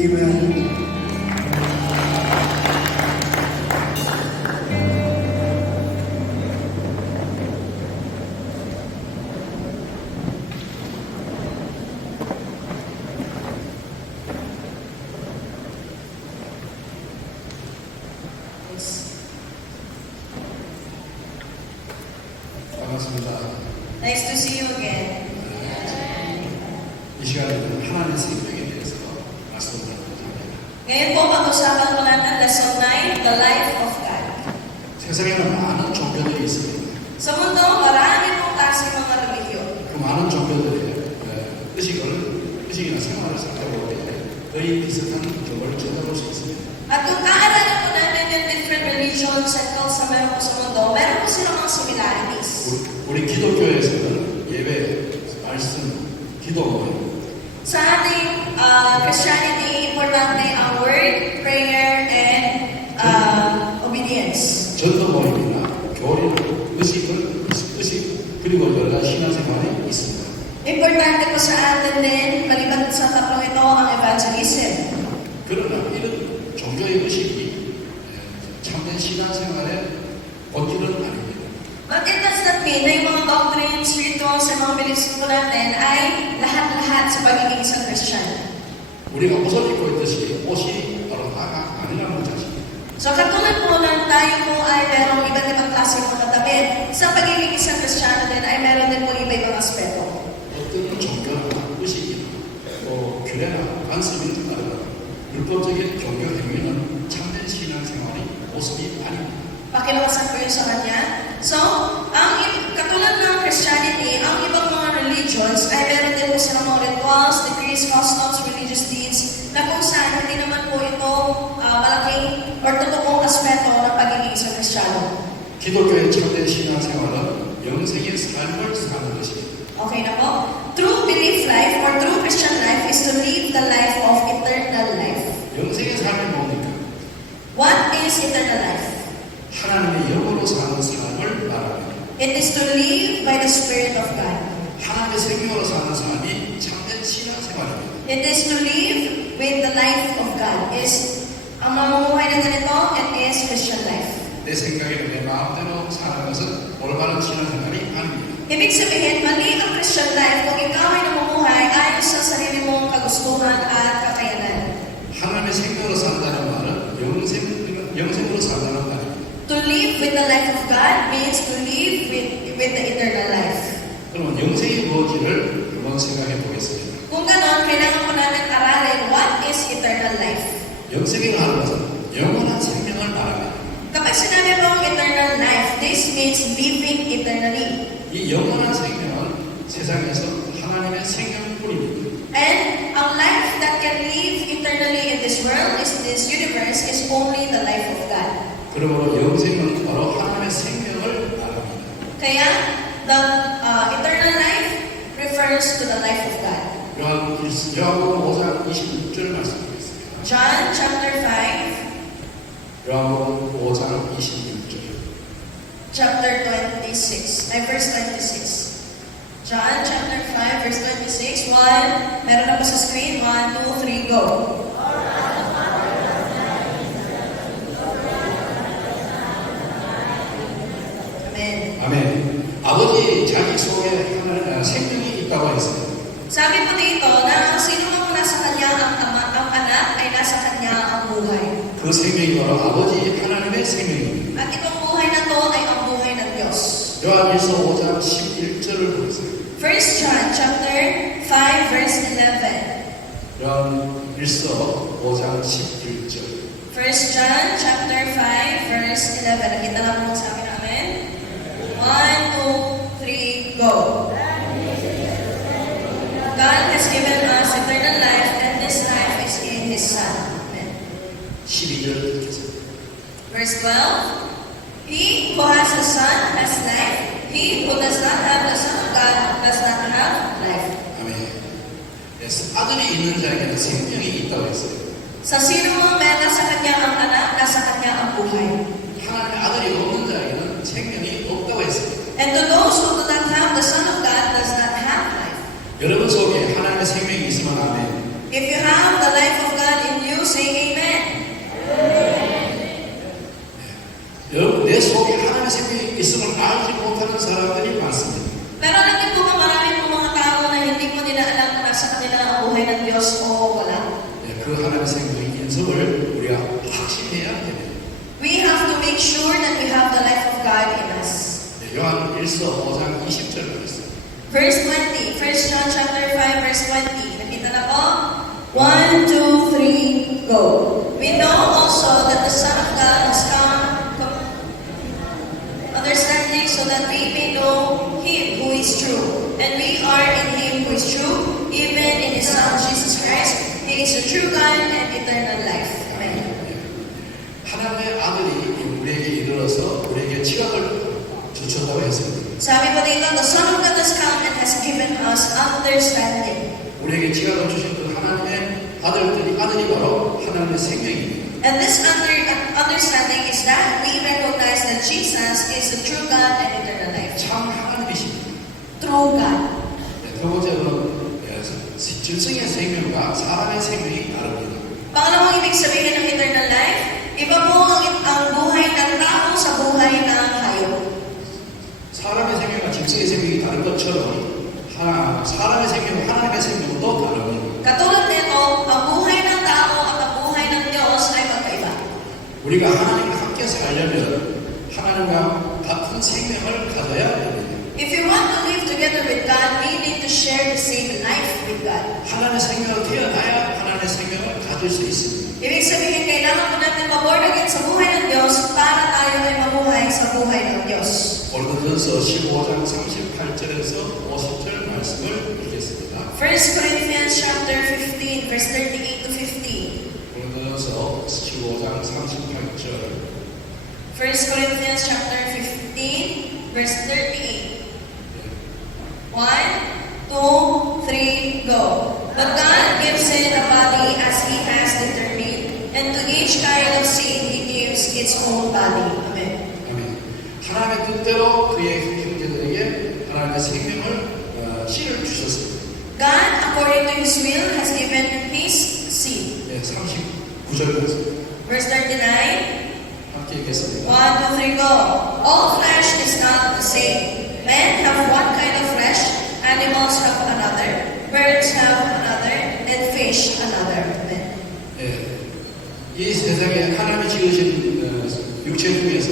Amen. 반갑습니다. Nice to see you again. 이 시간에는 하나님의 생명에 대해서 말씀드리고자 합니다. Ngayon po, pag-usapan po natin Lesson 9, The Life of God. 세상에는 많은 종교들이 있습니다. Sa mundo, marami pong klase mga relihiyon. 그 많은 종교들의 의식이나 생활을 살펴볼 때 거의 비슷한 경험을 찾아볼 수 있습니다. At kung kaaralan po natin yung different religions and cults na meron po sa mundo, meron po silang mga similarities. 우리 기독교에서는 예배, 말씀, 기도, Sa ating Christianity, importante ang word, prayer, and obedience. 전도 모임이나 교리나 의식 그리고 여러 가지 신앙생활이 있습니다. Importante po sa atin din, maliban sa tatlong ito, ang evangelism. 그러나 이런 종교의 의식이 참된 신앙생활의 본질은 아닙니다. But it does not mean na yung mga doctrines, rituals, sa mga beliefs po natin ay lahat-lahat sa pagiging isang Christian. 우리가 옷을 입고 있듯이 옷이 바로 다가 아니라는 자식. So katulad po ng tayo po ay merong iba't ibang klase ng mga damit, sa pagiging isang Kristiyano din ay meron din po iba-ibang aspeto. 어떤 종교나 의식이나 또 규례나 관습이 따르는 율법적인 종교 행위는 참된 신앙생활의 모습이 아닙니다. Pakilakasan ko yun sa kanya. So, katulad ng Christianity, ang ibang mga religions ay meron din po silang mga rituals, decrees, customs, religious deeds, na kung saan hindi naman po ito malaking or totoong aspeto ng pagiging isang Kristiyano. 기독교의 참된 신앙생활은 영생의 삶을 사는 것입니다. Okay na po? True belief life or true Christian life is to live the life of eternal life. 영생의 삶이 뭡니까? What is eternal life? 하나님의 영으로 사는 삶을 말합니다. It is to live by the Spirit of God. 하나님의 생명으로 사는 삶이 참된 신앙생활입니다. It is to live with the life of God. Ang mamumuhay na ganito, it is Christian life. 내 생각에 내 마음대로 사는 것은 올바른 신앙생활이 아닙니다. Ibig sabihin, mali ang Christian life kung ikaw ay namumuhay ayon sa sarili mong kagustuhan at kakayanan. 하나님의 생명으로 산다는 말은 영생으로 산다는 말입니다. To live with the life of God means to live with the eternal life. 그러면 영생이 무엇인지를 한번 생각해 보겠습니다. Kung ganon, kailangan po natin aralin what is eternal life. 영생이라고 하는 것은 영원한 생명을 말합니다. Kapag sinabi mo ang eternal life, this means living eternally. 이 영원한 생명은 세상에서 하나님의 생명뿐입니다. And a life that can live eternally in this world, in this universe, is only the life of God. 그러므로 영생은 바로 하나님의 생명을 말합니다. Kaya, the eternal life refers to the life of God. 요한복음 5장 26절 말씀드리겠습니다. John chapter 5, 요한복음 5장 26절. chapter 26, verse 26. John chapter 5, verse 26. Meron na po sa screen. 1, 2, 3, go. Amen. 아멘. 아버지 자기 속에 생명이 있다고 했어요. Sabi po dito na sino mang nasa kanya ang anak ay nasa kanya ang buhay. 그 생명이 바로 아버지 하나님의 생명입니다. At itong buhay na to ay ang buhay ng Diyos. 요한일서 5장 11절을 보겠습니다. 1 John chapter 5 verse 11. 요한일서 5장 11절. 1 John chapter 5 verse 11. Nakita lang mo sa amin namin. 1, 2, 3, go. God has given us eternal life and this life is in His Son. Amen. 12절 듣겠습니다. Verse 12. He who has the Son has life. He who does not have the Son of God does not have life. 아멘. 아들이 있는 자에게는 생명이 있다고 했어요. Sa sino mang may nasa kanya ang anak, nasa kanya ang buhay. 하나님의 아들이 없는 자에게는 생명이 없다고 했어요. And to those who do not have the Son of God does not have life. 여러분 속에 하나님의 생명이 있으면 아멘. If you have the life of God in 사람들이 많습니다. Pero alam niyo po ba marami pong mga tao na hindi po nila alam kung nasa kanila ang buhay ng Diyos o wala? 그 하나님의 생명의 인습을 우리가 확신해야 됩니다. We have to make sure that we have the life of God in us. 요한 1서 5장 20절 말씀. Verse 20, 1 John chapter 5, verse 20. Nakita na po? 1, 2, 3, go. We know also that the Son of God has come understanding so that we may know Him who is true. And we are in Him who is true, even in His Son Jesus Christ. He is the true God and eternal life. Amen. 하나님의 아들이 우리에게 이르러서 우리에게 지각을 주셨다고 했습니다. Sabi po dito, the Son of God has come and has given us understanding. 우리에게 지각을 주신 그 하나님의 아들이 바로 하나님의 생명입니다. And this understanding is that we recognize that Jesus is the true God and eternal life. 참 하나님이십니다. True God. 두 번째로는 짐승의 생명과 사람의 생명이 다릅니다. Pangalawang ibig sabihin ng eternal life, iba po ang buhay ng tao sa buhay ng hayop. 사람의 생명과 짐승의 생명이 다른 것처럼 사람의 생명은 하나님의 생명도 다릅니다. Katulad nito, ang buhay ng tao at ang buhay ng Diyos ay magkaiba. 우리가 하나님과 함께 살려면 하나님과 같은 생명을 가져야 됩니다. If you want to live together with God, we need to share the same life with God. 하나님의 생명을 태어나야 하나님의 생명을 가질 수 있습니다. Ibig sabihin, kailangan po natin ma-born again sa buhay ng Diyos para tayo ay mabuhay sa buhay ng Diyos. 고린도전서 15장 38절에서 50절 말씀을 읽겠습니다. 1 Corinthians chapter 15, verse 38 to 50. 고린도전서 15장 38절 1 Corinthians chapter 15, verse 38. 1, 2, 3, go. But God gives it a body as He has determined, and to each kind of seed He gives its own body. Amen. 아멘. 하나님의 뜻대로 그의 형제들에게 하나님의 생명을 씨를 주셨습니다. God, according to His will, has given His seed. 39절 말씀 Verse 39, 함께 읽겠습니다. 1, 2, 3, go. All flesh is not the same. Men have one kind of flesh, animals have another, birds have another, and fish another. Amen. 이 세상에 하나님이 지으신 육체 중에서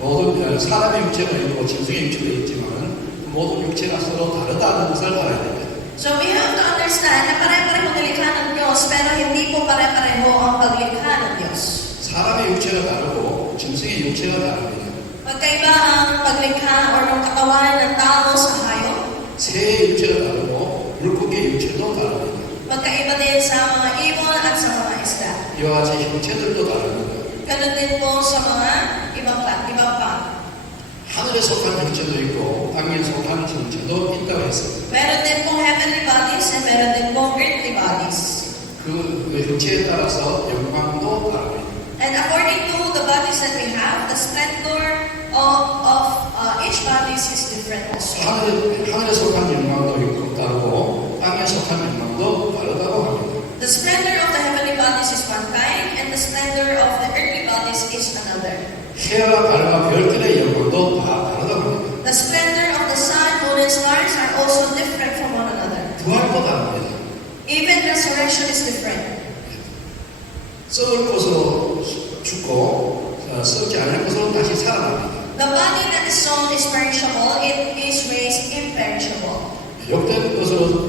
모든 사람의 육체가 있고 짐승의 육체도 있지만 모든 육체가 서로 다르다는 것을 알아야 됩니다. So we have to understand na pare-pareho nilikha ng Diyos, pero hindi po pare-pareho ang paglikha ng Diyos. 사람의 육체가 다르고 짐승의 육체가 다릅니다. Magkaiba ang paglikha o ng katawan ng tao sa hayop. 새의 육체가 다르고 물고기의 육체도 다릅니다. Magkaiba din sa mga ibon at sa mga isda. 이와 같이 형체들도 다릅니다. Ganun din po sa mga ibang pa. 하늘에 속한 형체도 있고 땅에 속한 형체도 있다고 했습니다. Meron din pong heavenly bodies and meron din pong earthly bodies. 그 형체에 따라서 영광도 다릅니다. And according to the bodies that we have, the splendor of each bodies is different also. 하늘에 속한 영광도 있고 다르고 땅에 속한 영광도 다르다고 합니다. The splendor of the heavenly bodies is one kind, and the splendor of the earthly bodies is another. 해와 달과 별들의 영광도 다 다르다고 합니다. The splendor of the sun, moon, and stars are also different from one another. 부활도 다릅니다. Even resurrection is different. 썩을 것으로 죽고 썩지 않을 것으로 다시 살아납니다. The body that is sown is perishable, it is raised imperishable. 욕된 것으로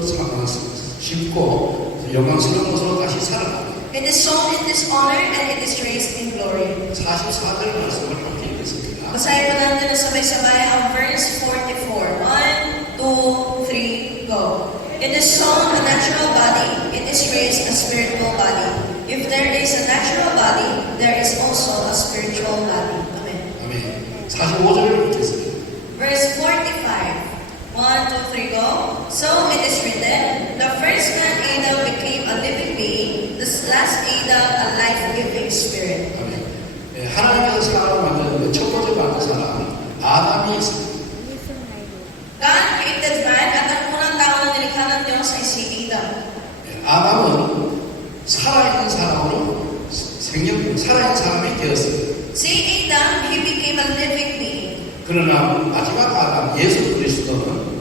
심고 영광스러운 것으로 다시 살아납니다. It is sown in dishonor and it is raised in glory. 44절 말씀을 함께 읽겠습니다. Basahin po natin na sabay-sabay ang verse 44. 1, 2, 3, go. It is sown a natural body, it is raised a spiritual body. If there is a natural body, there is also a spiritual body. Amen. 아멘. 45절을 읽겠습니다. Verse 45. 1, 2, 3, go. So it is written, the first man Adam became a living being, the last Adam a life-giving spirit. 아멘. 하나님께서 사람을 만드는데 첫 번째 만든 사람 아담이 있습니다. God created man at ang unang tao na nilikha ng Diyos ay si Adam. 아담은 살아있는 사람으로 살아있는 사람이 되었습니다. Si Adam, he became a living being. 그러나 마지막 아담 예수 그리스도는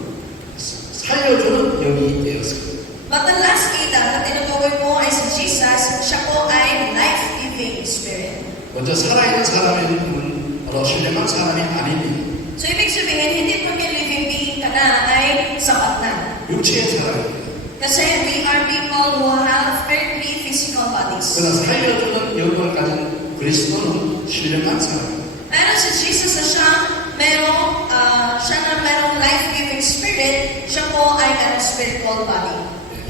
살려주는 영이 되었습니다. But the last Adam na tinutukoy mo ay si Jesus, siya po ay life-giving Spirit. 먼저 살아있는 사람으로 신령한 사람이 아니니 So, ibig sabihin, hindi po living being ka na ay sapat na. 육체의 사람입니다. Kasi we are people who have earthly physical bodies. 그러나 살려주는 영을 가진 그리스도는 신령한 사람입니다. Pero si Jesus na siya na merong life-giving spirit, siya po ay merong spiritual body.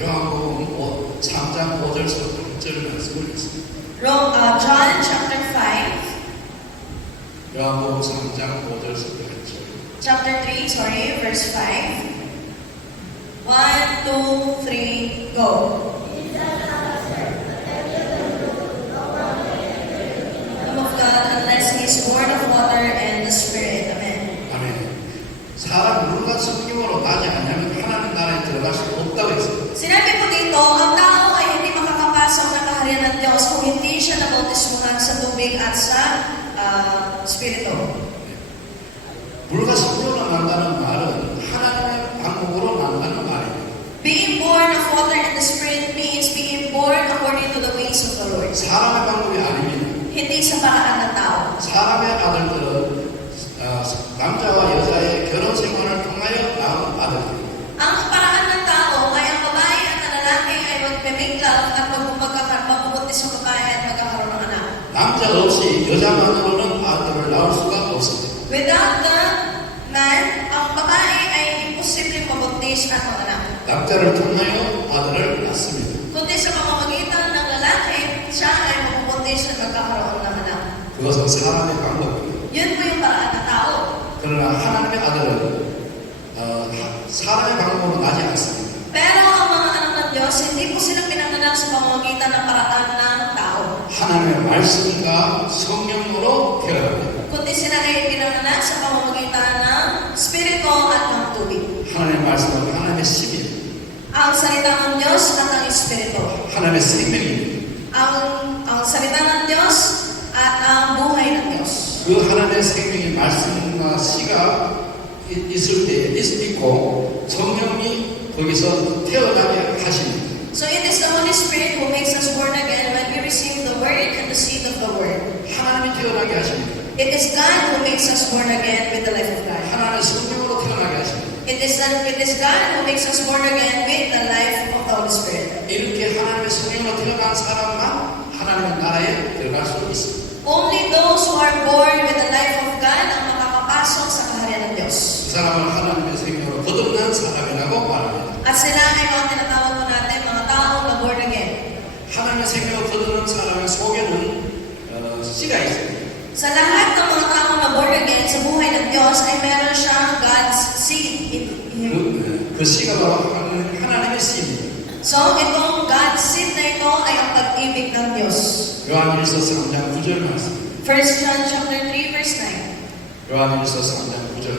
요한복음 3장 5절에서 8절 말씀을 읽습니다. John chapter 5, 요한복음 3장 5절에서 8절. chapter 3, verse 5. 1, 2, 3, go. Lamb of God, unless he is born of water and the Spirit. Amen. 아멘. 사람 물과 성령으로 나지 않으면 하나님 나라에 들어갈 수 없다고 했습니다. Sinabi po dito, ang tao ay hindi makakapasok ng kaharian ng Diyos kung hindi siya nabautismuhan sa tubig at sa Spirito. 물과 성령으로 난다는 말은 하나님의 방법으로 난다는 말입니다. Being born of water and the Spirit means being born according to the ways of the Lord. 사람의 방법이 아닙니다. Hindi sa paraan ng tao. 사람의 아들들은 남자와 여자의 결혼 생활을 통하여 낳은 아들들입니다. Ang paraan ng tao ay ang babae at ang lalaki ay mag-make love at magpupuntis sa babae at magkakaroon ng anak. 남자 없이 여자만으로는 아들을 낳을 수가 없습니다. Without the man, ang babae ay imposibleng mabuntis at manganak. 남자를 통하여 아들을 낳습니다. Kundi sa pamamagitan ng lalaki, siya ay mabubuntis at magkakaroon ng anak. 그것은 사람의 방법입니다. Yun po yung paraan ng tao. 그러나 하나님의 아들은 사람의 방법으로 나지 않습니다. Pero ang mga anak ng Diyos, hindi po sila pinanganak sa pamamagitan ng paraan ng tao. 하나님의 말씀과 성령으로 태어납니다. Kundi sila ay pinanganak sa pamamagitan ng Spirito at ng tubig. 하나님의 말씀은 하나님의 씨입니다. Ang salita ng Diyos at ang Espiritu. 하나님의 생명입니다. Ang salita ng Diyos at ang buhay ng Diyos. 그 하나님의 생명의 말씀과 씨가 있을 때 있고 성령이 거기서 태어나게 하십니다. So it is the Holy Spirit who makes us born again when we receive the Word and the seed of the Word. 하나님이 태어나게 하십니다. It is God who makes us born again with the life of God. 하나님의 성령으로 태어나게 하십니다. It is God who makes us born again with the life of the Holy Spirit. 이렇게 하나님의 성령으로 태어난 사람만 하나님의 나라에 들어갈 수 있습니다. Only those who are born with the life of God ang makakapasok sa kaharian ng Diyos. 그 사람을 하나님의 생명으로 거듭난 사람이라고 말합니다. At sila ay mga tinatawag po natin mga taong na born again. 하나님의 생명으로 거듭난 사람의 속에는 씨가 있습니다. Sa lahat ng mga taong na born again sa buhay ng Diyos ay meron siyang God's seed in him. 그 씨가 바로 하나님의 씨입니다. So, itong God's seed na ito ay ang pag-ibig ng Diyos. 요한일서 3장 9절 말씀. 1 John chapter 3 verse 9. 요한일서 3장 9절.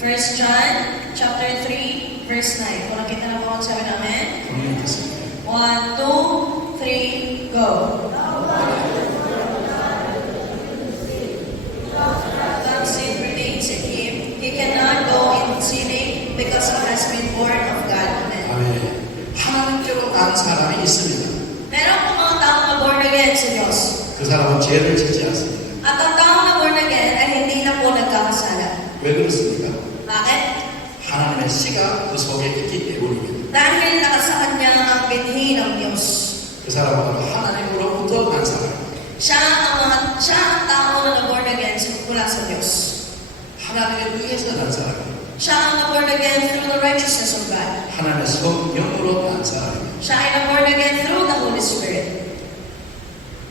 1 John chapter 3 verse 9. Kung nakita na po kung sabi namin. 분명히 듣습니다. 1, 2, 3, go. God's seed remains in him. He cannot go in sinning because he has been born of God. Amen. 아멘. 하나님께로 난 사람이 있습니다. Meron po mga taong na born again sa Diyos. 그 사람은 죄를 짓지 않습니다. At ang taong na born again ay hindi na po nagkakasala. 왜 그렇습니까? Bakit? 하나님의 씨가 그 속에 있기 때문입니다. Dahil nakasaad niya ang binhi ng Diyos. 그 사람은 바로 하나님으로부터 난 사람입니다. Siya ang tao na born again mula sa Diyos. 하나님에 의해서 난 사람입니다. Siya ang born again through the righteousness of God. 하나님의 성령으로 난 사람입니다. Siya ay born again through the Holy Spirit.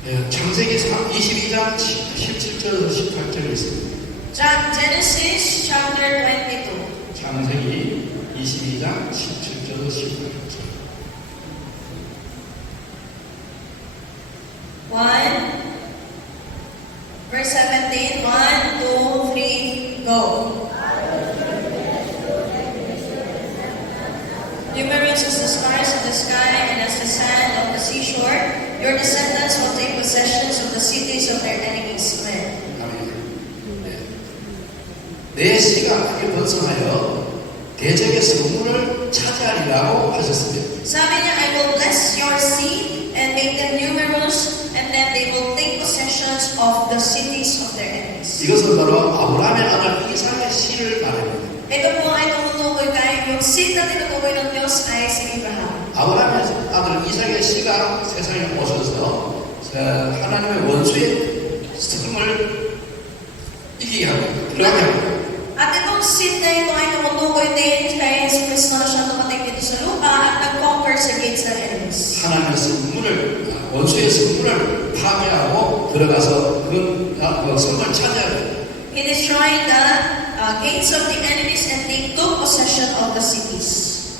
창세기 22장 17절에서 18절에 있습니다. Genesis chapter 22. 창세기 22장 17절에서 18절. 1 verse 17. 1, 2, 3, go. Numerous as the stars of the sky and as the sand of the seashore, your descendants will take possessions of the cities of their enemies. Amen. 내 씨가 크게 번성하여 대적의 성문을 차지하리라고 하셨습니다. Sabi niya, I will bless your seed and make them numerous, and then they will take possessions of the cities of their enemies. 이것은 바로 아브라함의 아들 이삭의 씨를 말합니다. Ito po ay tumutukoy kay yung seed na tinutukoy ng Diyos ay si Abraham. 아브라함의 아들 이삭의 씨가 세상에 오셔서 하나님의 원수의 승을 이기게 합니다. 들어가게 합니다. At itong seed na ito ay tumutukoy din kay Jesus Cristo na siya dumating dito sa lupa at nag-conquer sa gates ng enemies. 하나님의 성문을 원수의 성문을 파괴하고 들어가서 그 성을 차지합니다. He destroyed the gates of the enemies and they took possession of the cities.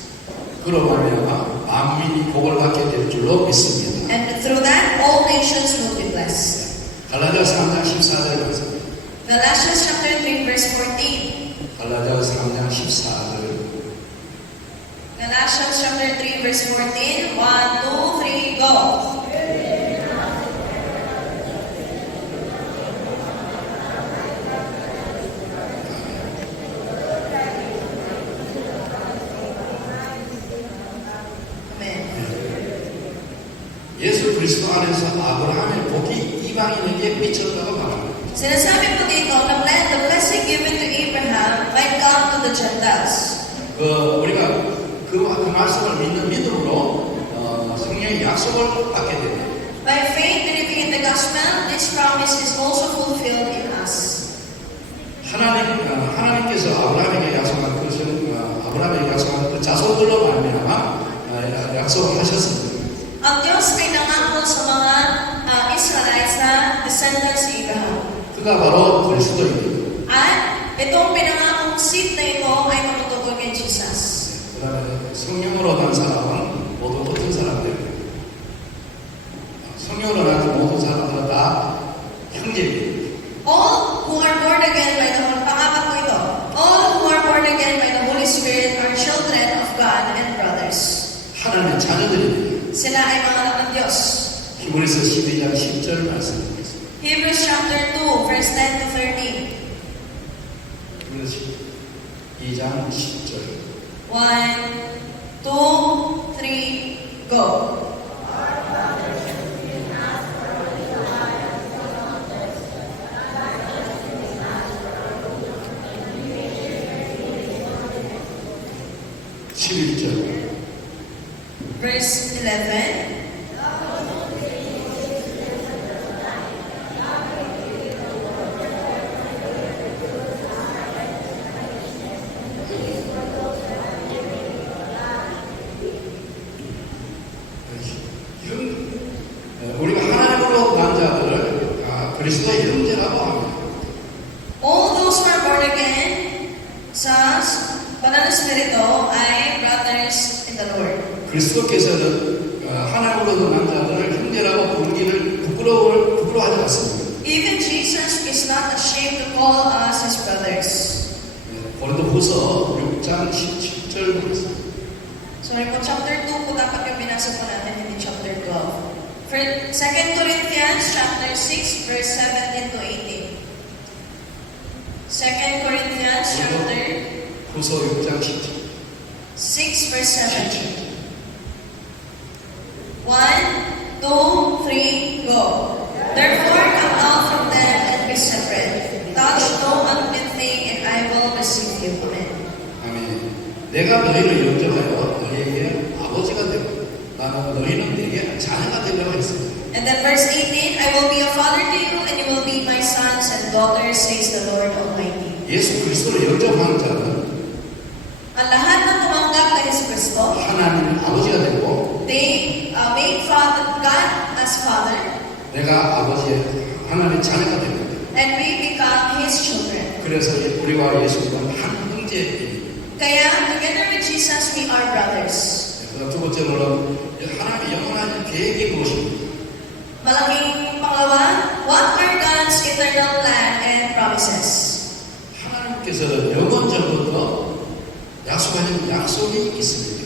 그로 말미암아 만민이 복을 받게 될 줄로 믿습니다. And through that, all nations will be blessed. 갈라디아서 3장 14절에 말씀. Galatians chapter 3, verse 14. 갈라디아서 3장 14절. Galatians chapter 3, verse 14. 1, 2, 3, go. 예수 그리스도 안에서 아브라함의 복이 이방인에게 미쳤다고 말합니다. Sinasabi po dito na the blessing given to Abraham might come to the Gentiles. 우리가 그 말씀을 믿는 믿음으로 성령의 약속을 받게 됩니다. By faith, believing in the gospel, this promise is also fulfilled in us. 하나님께서 아브라함에게 약속한 것은 아브라함에게 약속한 그 자손들로 말미암아 약속을 하셨습니다. Ang Diyos ay nangako sa mga Israelites na descendants ni Abraham. 그가 바로 그리스도입니다. At itong pinangakong seed na ito ay matutukoy kay Jesus. 그다음에 성령으로 난 사람은 모두 어떤 사람들입니다. 성령으로 난 모든 사람들은 다 형제입니다. All who are born again by the pangapat ko ito. All who are born again by the Holy Spirit are children of God and brothers. 하나님의 자녀들입니다. Sila ay mga anak ng Diyos. 히브리서 12장 10절 말씀드리겠습니다. Hebrews chapter 2, verse 10 to 13. 히브리서 2장 10절. 1, 2, 3, go. Verse 11. 우리가 하나님으로 난 자들을 그리스도의 형제라고 합니다. All those who are born again sa banal na spirito ay brothers in the Lord. 그리스도께서는 하나님으로 난 자들을 형제라고 부르기를 부끄러워하지 않습니다. Even Jesus is not ashamed to call us his brothers. 고린도후서 6장 17절 보겠습니다. Sorry po, chapter 2 po dapat yung binasa po natin, hindi chapter 12. For 2 Corinthians chapter 6, verse 17 to 18. 2 Corinthians chapter 후서 6장 17절. 6, verse 17. 1, 2, 3, go. Therefore, come out from them and be separate. Touch no unclean thing, and I will receive you. Amen. 아멘. 내가 너희를 영접하여 너희에게 아버지가 되고 나는 너희는 내게 자녀가 되려고 했습니다. And then verse 18, I will be a father to you, and you will be my sons and daughters, says the Lord Almighty. 예수 그리스도를 영접하는 자는 Ang lahat ng tumanggap kay Jesucristo, 하나님 아버지가 되고 they make God as Father, 내가 아버지의 하나님의 자녀가 됩니다. and we become His children. 그래서 우리와 예수는 한 형제입니다. Kaya, together with Jesus, we are brothers. 두 번째로는 하나님의 영원한 계획이 무엇입니까? Malaking pangalawa, what are God's eternal plan and promises? 하나님께서는 영원 전부터 약속하신 약속이 있습니다.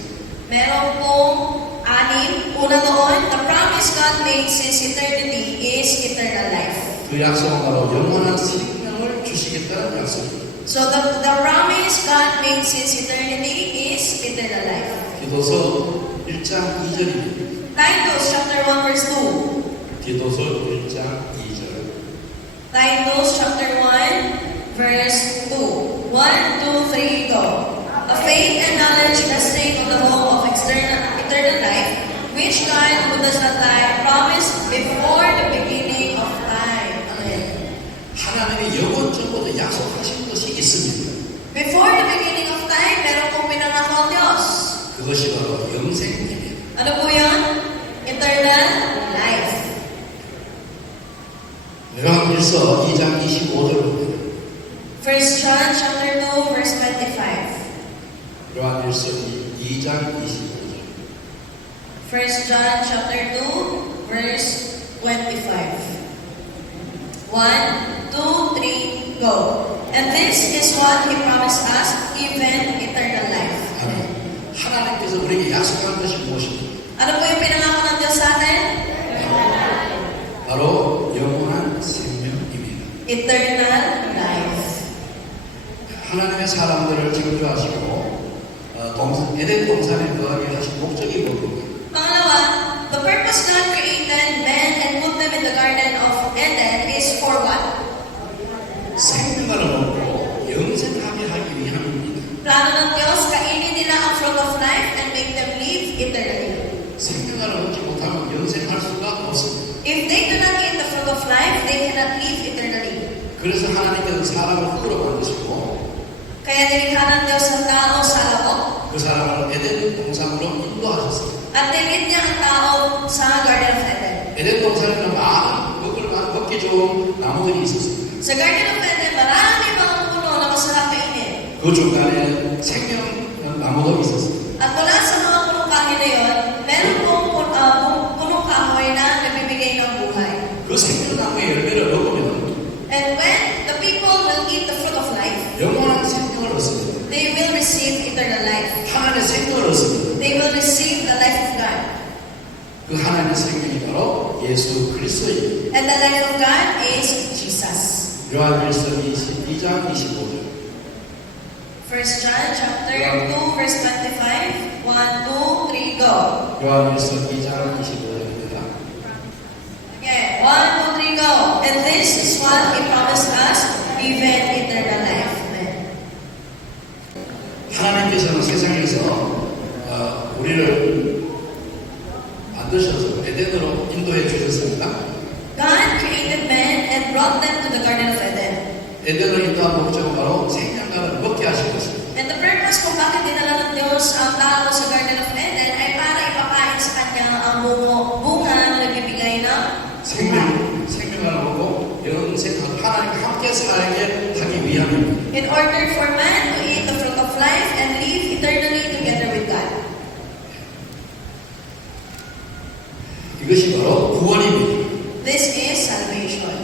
Meron pong anim. Una doon, the promise God made since eternity is eternal life. 그 약속은 바로 영원한 생명을 주시겠다는 약속입니다. So the promise God made since eternity is eternal life. 디도서 1장 2절입니다. Titus chapter 1 verse 2. 디도서 1장 2절. Titus chapter 1 verse 2. 1, 2, 3, go. A faith and knowledge resting on the hope of eternal life, which God, who does not lie, promised before the beginning of time. Amen. 하나님이 영원적으로 약속하신 것이 있습니다. Before the beginning of time, meron pong pinangako ang Diyos. 그것이 바로 영생입니다. Ano po yun? Eternal life. 요한일서 2장 25절 봅니다. 1 John chapter 2 verse 25. 요한일서 2장 25절. 1 John chapter 2 verse 25. 1, 2, 3, go. And this is what He promised us, even eternal life. 아멘. 하나님께서 우리에게 약속한 것이 무엇입니까? Ano po yung pinangako ng Diyos sa atin? 바로 영원한 생명입니다. Eternal life. 하나님의 사람들을 창조하시고 에덴 동산에 거하게 하신 목적이 뭡니까? Pangalawa, the purpose God created man and put them in the Garden of Eden is for what? 생명을 얻고 영생하게 하기 위함입니다. Plano ng Diyos, kainin nila ang fruit of life and make them live eternally. 생명을 얻지 못하면 영생할 수가 없습니다. If they do not eat the fruit of life, they cannot live eternally. 그래서 하나님께서 사람을 흙으로 만드시고 Kaya nilikha ng Diyos ang tao sa lamok 그 사람을 에덴 동산으로 인도하셨습니다. at dinit niya ang tao sa Garden of Eden. 에덴 동산에는 많은 먹기 좋은 나무들이 있었습니다. Sa Garden of Eden, marami mga puno na masarap kainin. 그 중간에 생명 나무도 있었습니다. At mula sa mga punong kahoy na yon, meron pong punong kahoy na nagbibigay ng buhay. 그 생명나무의 열매를 먹으면 And when the people will eat the fruit of life, 영원한 생명을 얻습니다. they will receive eternal life. 하나님의 생명을 얻습니다. They will receive the life of God. 그 하나님의 생명이 바로 예수 그리스도입니다. And the life of God is Jesus. 요한일서 2장 25절. 1 John chapter 2 verse 25. 1, 2, 3, go. 요한일서 2장 25절입니다. Okay, 1, 2, 3, go. And this is what He promised us, even eternal life. Amen. 하나님께서는 세상에서 우리를 만드셔서 에덴으로 인도해 주셨습니다. God created man and brought them to the Garden of Eden. 에덴을 인도한 목적은 바로 생명과를 먹게 하신 것입니다. And the purpose kung bakit dinala ng Diyos ang tao sa Garden of Eden ay para ipakain sa kanya ang bunga na nagbibigay ng 생명을 먹고 영생하고 하나님과 함께 살게 하기 위함입니다. in order for man to eat the fruit of life and live eternally together with God. 이것이 바로 구원입니다. This is salvation.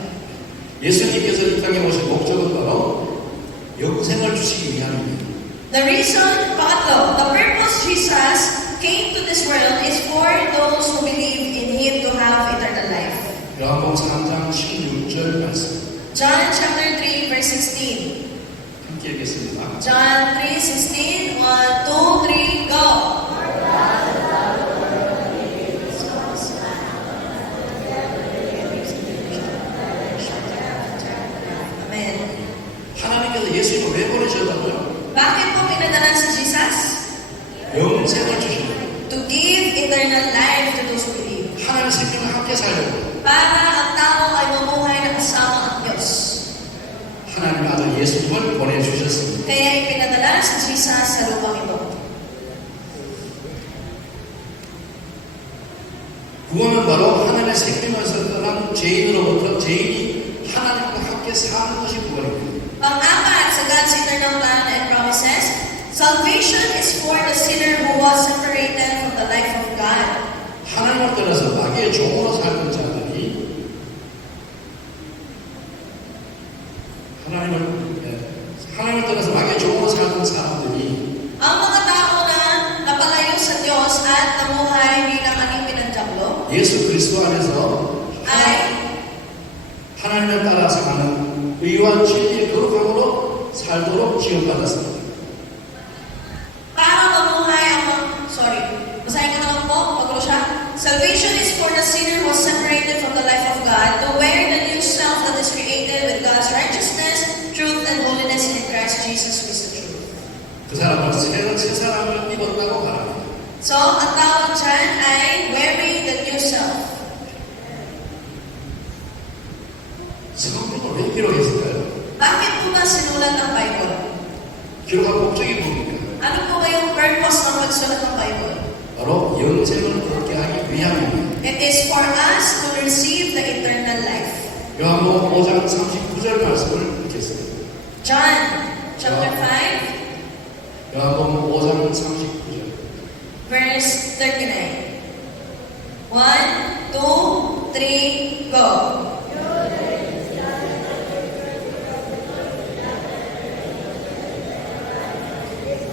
예수님께서 이 땅에 오신 목적은 바로 영생을 주시기 위함입니다. The reason, pangatlo, the purpose Jesus came to this world is for those who believe in Him to have eternal life. 요한복음 3장 16절 말씀 John chapter 3 verse 16. 함께 읽겠습니다. John 3:16. 1, 2, 3, go. Amen. 하나님께서 예수님을 왜 보내셨다고요? Bakit po pinadala si Jesus? 영생을 주십니다. To give eternal life to those who believe. 하나님의 생명과 함께 살려고 Para ang tao ay mamuhay na kasama ang Diyos. 하나님의 아들 예수님을 보내주셨습니다. Kaya ipinadala si Jesus sa lupang ito. 구원은 바로 하나님의 생명에서 떠난 죄인으로부터 죄인이 하나님과 함께 사는 것이 구원입니다. Pang-apat sa God's eternal plan and promises, salvation is for the sinner who was separated from the life of God. 하나님을 떠나서 마귀의 종으로 살던 자들이 하나님을 떠나서 마귀의 종으로 살던 사람들이 Ang mga tao na napalayo sa Diyos at namuhay bilang alipin ng diablo 예수 그리스도 안에서 ay 하나님을 따라 사는 의와 진리의 거룩함으로 살도록 지원받았습니다. Para mamuhay ang basahin ko na lang po, magulo siya. Salvation is for the sinner who was separated from the life of God to wear the new self that is created with God's righteousness, truth, and holiness in Christ Jesus who is the truth. 그 사람은 새 사람을 입었다고 말합니다. So, ang tawag dyan ay wearing the new self. 성경을 왜 기록했을까요? Bakit po ba sinulat ang Bible? 기록한 목적이 뭡니까? Ano po ba yung purpose ng pagsulat ng Bible? 바로 영생을 얻게 하기 위함입니다. It is for us to receive the eternal life. 요한복음 5장 39절 말씀을 읽겠습니다. John chapter 5, 요한복음 5장 39절. verse 39. 1, 2, 3, go.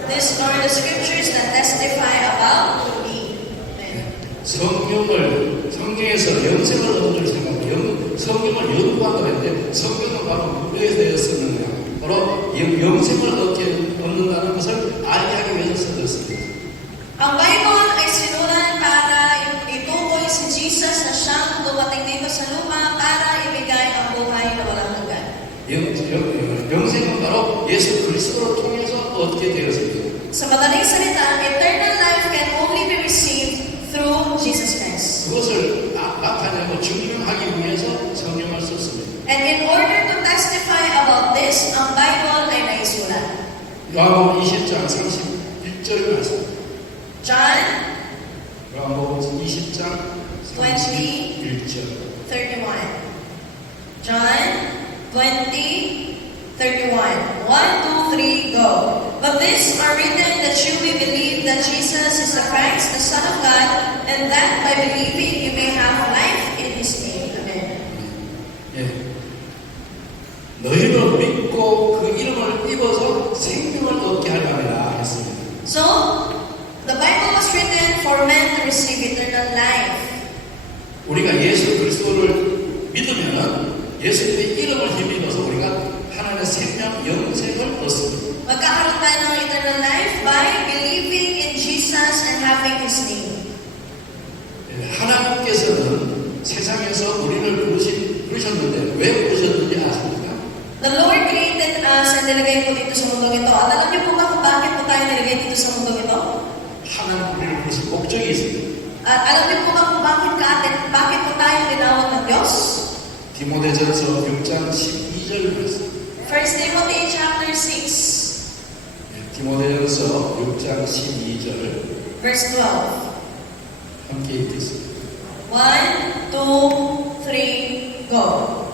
These are the scriptures that testify about me. Amen. 성경에서 영생을 얻을 생각하고 성경을 연구한다고 했는데 성경은 바로 무엇에 대해 쓰느냐? 바로 영생을 얻는다는 것을 알게 하기 위해서 써졌습니다. Ang Bible ay sinulat para itukoy si Jesus na siyang dumating dito sa lupa para ibigay ang buhay na walang hanggan. 영생은 바로 예수 그리스도를 통해서 얻게 되었습니다. Sa madaling salita, eternal life can only be received through Jesus Christ. 그것을 나타내고 증명하기 위해서 성경을 썼습니다. And in order to testify about this, ang Bible ay naisulat. 요한복음 20장 31절 말씀. John 요한복음 20장 31절. 31. John 20, 31. 1, 2, 3, go. But these are written that you may believe that Jesus is the Christ, the Son of God, and that by believing you may have life in His name. Amen. 예. 너희를 믿고 그 이름을 입어서 생명을 얻게 하려니라 했습니다. So, the Bible was written for men to receive eternal life. 우리가 예수 그리스도를 믿으면은 예수님의 이름을 힘입어서 우리가 하나님의 생명, 영생을 얻습니다. Magkakaroon tayo ng eternal life by believing in Jesus and having His name. 하나님께서는 세상에서 우리를 부르셨는데 왜 부르셨는지 아십니까? The Lord created us and nilagay po dito sa mundong ito. At alam niyo po ba kung bakit po tayo nilagay dito sa mundong ito? 하나님 우리를 부르신 목적이 있습니다. At alam niyo po ba kung bakit po tayo tinawag ng Diyos? 디모데전서 6장 12절 말씀. 1 Timothy chapter 6, 디모데전서 6장 12절 verse 12. 함께 읽겠습니다. 1, 2, 3, go.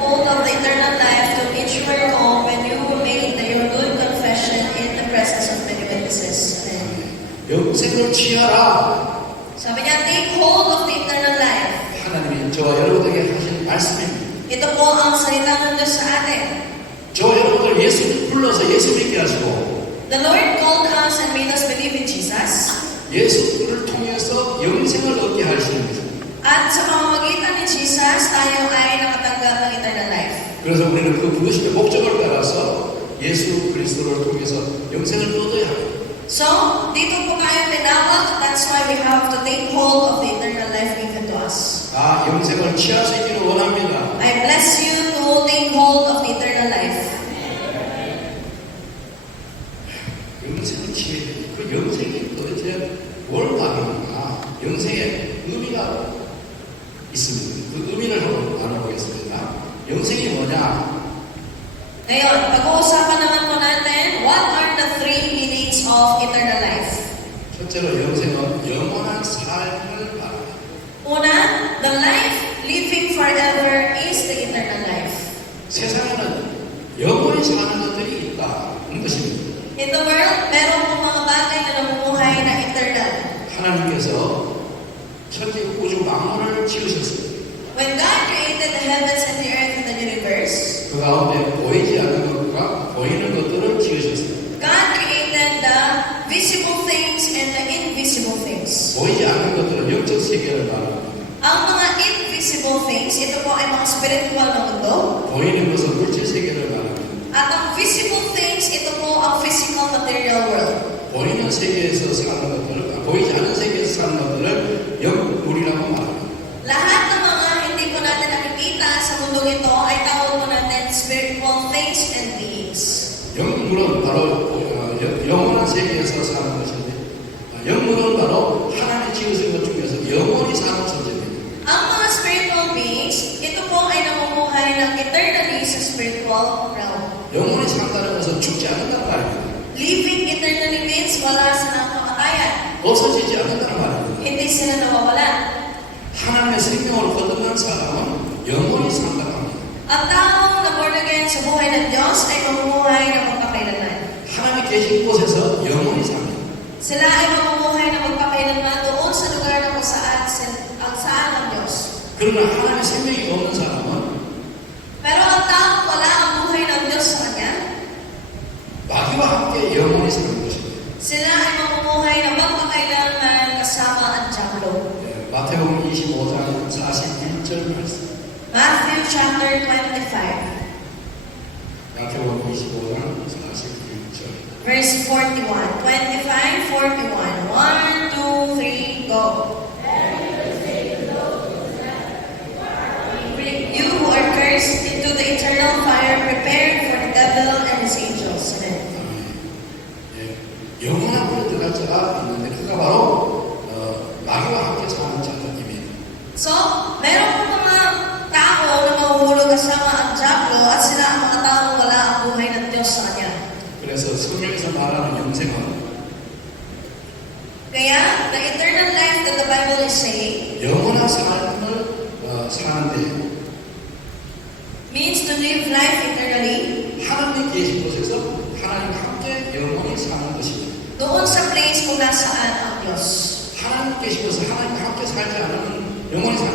Hold of the eternal life to which you were called when you made your good confession in the presence of many witnesses. Amen. 영생을 취하라. Sabi niya, take hold of the eternal life. 하나님이 저와 여러분에게 하신 말씀입니다. Ito po ang salita ng Diyos sa atin. 저와 여러분을 예수님 불러서 예수 믿게 하시고 The Lord called us and made us believe in Jesus. 예수를 통해서 영생을 얻게 하시는 거죠. At sa pamamagitan ni Jesus, tayo ay nakatanggap ng eternal life. 그래서 우리는 그 부르심의 목적을 따라서 예수 그리스도를 통해서 영생을 얻어야 합니다. So, dito po tayo tinawag. That's why we have to take hold of the eternal life given to us. 영생을 취할 수 있기를 원합니다. I bless you to take hold of the eternal life. 영생을 취해야 돼. 그 영생이 도대체 뭘 말하는가? 영생의 의미가 있습니다. 그 의미를 한번 나눠보겠습니다. 영생이 뭐냐? Ngayon, pag-uusapan naman po natin, what are the three meanings of eternal life? 첫째로 영생은 영원한 삶을 말합니다. Una, the life living forever is the eternal life. 세상에는 영원히 사는 것들이 있다는 것입니다. In the world, meron po mga bagay na namumuhay na eternal. 하나님께서 천지 우주 만물을 지으셨습니다. When God created the heavens and the earth and the universe, 그 가운데 보이지 않는 것과 보이는 것들을 지으셨습니다. God created the visible things and the invisible things. 보이지 않는 것들은 영적 세계를 말합니다. Ang mga invisible things, ito po ay mga spiritual na mundo. 보이는 것은 물질 세계를 말합니다. At ang visible things, ito po ang physical material world. 보이는 세계에서 사는 것들, 보이지 않는 세계에서 사는 것들을 영물이라고 말합니다. Lahat ng mga hindi po natin nakikita sa mundong ito ay tawag po natin spiritual things and beings. 영물은 바로 영원한 세계에서 사는 것인데, 영물은 바로 하나님이 지으신 것 중에서 영원히 사는 존재입니다. Ang mga spiritual beings, ito po ay namumuhay ng eternally sa spiritual realm. 영원히 산다는 것은 죽지 않는다는 말입니다. Living eternally means wala silang kamatayan. 없어지지 않는다는 말입니다. Hindi sila nawawala. 하나님의 생명을 거듭난 사람은 영원히 산다고 합니다. Ang taong na born again sa buhay ng Diyos ay mamumuhay ng magpakailanman. 하나님이 계신 곳에서 영원히 삽니다. Sila ay mamumuhay ng magpakailanman doon sa lugar na kung saan ang saan ng Diyos. 그러나 하나님의 생명이 없는 사람은 Pero ang taong wala ang buhay ng Diyos sa kanya, 마귀와 함께 영원히 사는 것입니다. sila ay mamumuhay ng magpakailanman kasama ang Diablo. 마태복음 25장 41절 말씀. Matthew chapter 25, 마태복음 25장 41절. verse 41. 25, 41. 1, 2, 3, go. You who are cursed into the eternal fire prepared for the devil and his angels. Amen. 영원한 불에 들어갈 자가 있는데 그가 바로 마귀와 함께 사는 자입니다. So, meron po mga tao na mahuhulog kasama ang Diablo at sila ang mga taong wala ang buhay ng Diyos sa kanya. 그래서 성경에서 말하는 영생은 Kaya, the eternal life that the Bible is saying 영원한 삶을 사는데 means to live life eternally 하나님 계신 곳에서 하나님과 함께 영원히 사는 것입니다. doon sa place kung nasaan ang Diyos. 하나님 계신 곳에서 하나님과 함께 살지 않으면 영원히 사는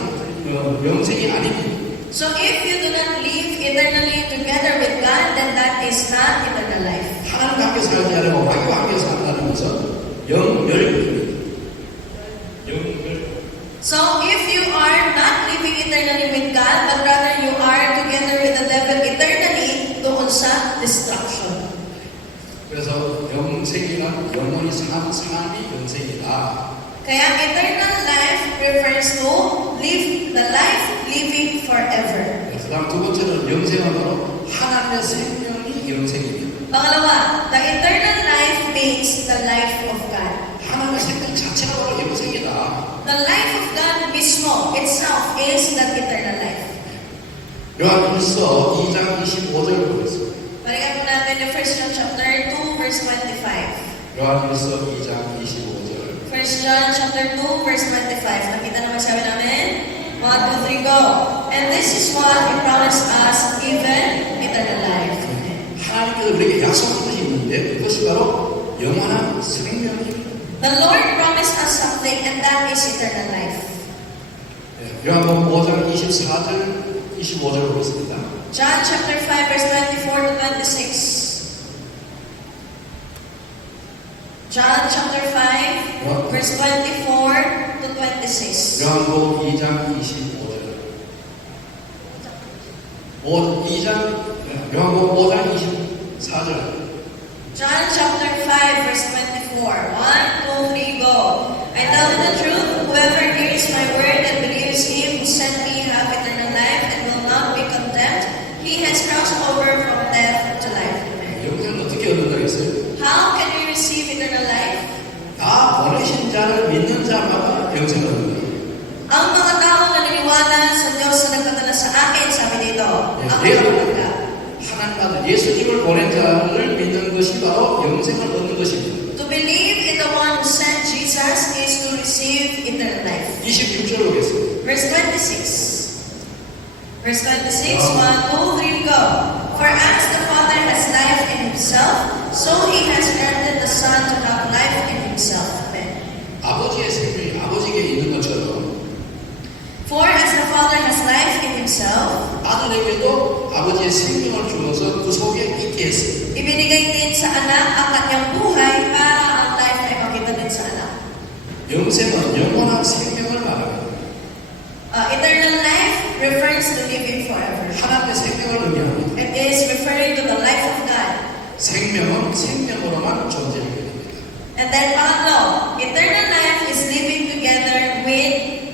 영생이 아닙니다. So if you do not live eternally together with God, then that is not eternal life. 하나님과 함께 살지 않으면 마귀와 함께 산다는 것은 영멸입니다. 영멸. So if you are not living eternally with God, but rather you are together with the devil eternally, doon sa destruction. 그래서 영생이란 영원히 사는 삶이 영생이다. Kaya eternal life refers to live the life living forever. 그 다음 두 번째는 영생은 바로 하나님의 생명이 영생입니다. Pangalawa, the eternal life means the life of God. 하나님의 생명 자체가 바로 영생이다. The life of God mismo itself is that eternal life. 요한일서 2장 25절 보겠습니다. Balikan po natin yung 1 John chapter 2 verse 25. 요한일서 2장 25절. 1 John chapter 2 verse 25. Nakita naman sabi namin? 1, 2, 3, go. And this is what He promised us, even eternal life. 하나님께서 우리에게 약속한 것이 있는데 그것이 바로 영원한 생명입니다. The Lord promised us something, and that is eternal life. 요한복음 5장 24절 25절 보겠습니다. John chapter 5 verse 24 to 26. John chapter 5 verse 24 to 26. 요한복음 2장 25절. 요한복음 5장 24절. John chapter 5 verse 24. 1, 2, 3, go. I tell you the truth, whoever hears my word and believes Him who sent me have eternal life and will not be condemned. He has crossed over from death to life. 영생을 어떻게 얻는다 했어요? How can we receive eternal life? 다 보내신 자를 믿는 자마다 영생을 얻는다. Ang mga taong naniniwala sa Diyos na nagpadala sa akin, sabi dito, ang 예. kapatid. 하나님 아들 예수님을 보낸 자를 믿는 것이 바로 영생을 얻는 것입니다. To believe in the one who sent Jesus is to receive eternal life. 26절 보겠습니다. Verse 26. Verse 26, 1, 2, 3, go. For as the Father has life in Himself, so He has granted the Son to have life in Himself. Amen. 아버지의 생명이 아버지에게 있는 것처럼 For as the Father has life in Himself, 아들에게도 아버지의 생명을 주어서 그 속에 있게 했습니다. ibinigay din sa anak ang kanyang buhay para ang life ay makita din sa anak. 영생은 영원한 생명을 말합니다. Eternal eternal life refers to living forever. 하나님의 생명을 의미합니다. It is referring to the life of God. 생명은 생명으로만 존재하게 됩니다. And then pangatlo, eternal life is living together with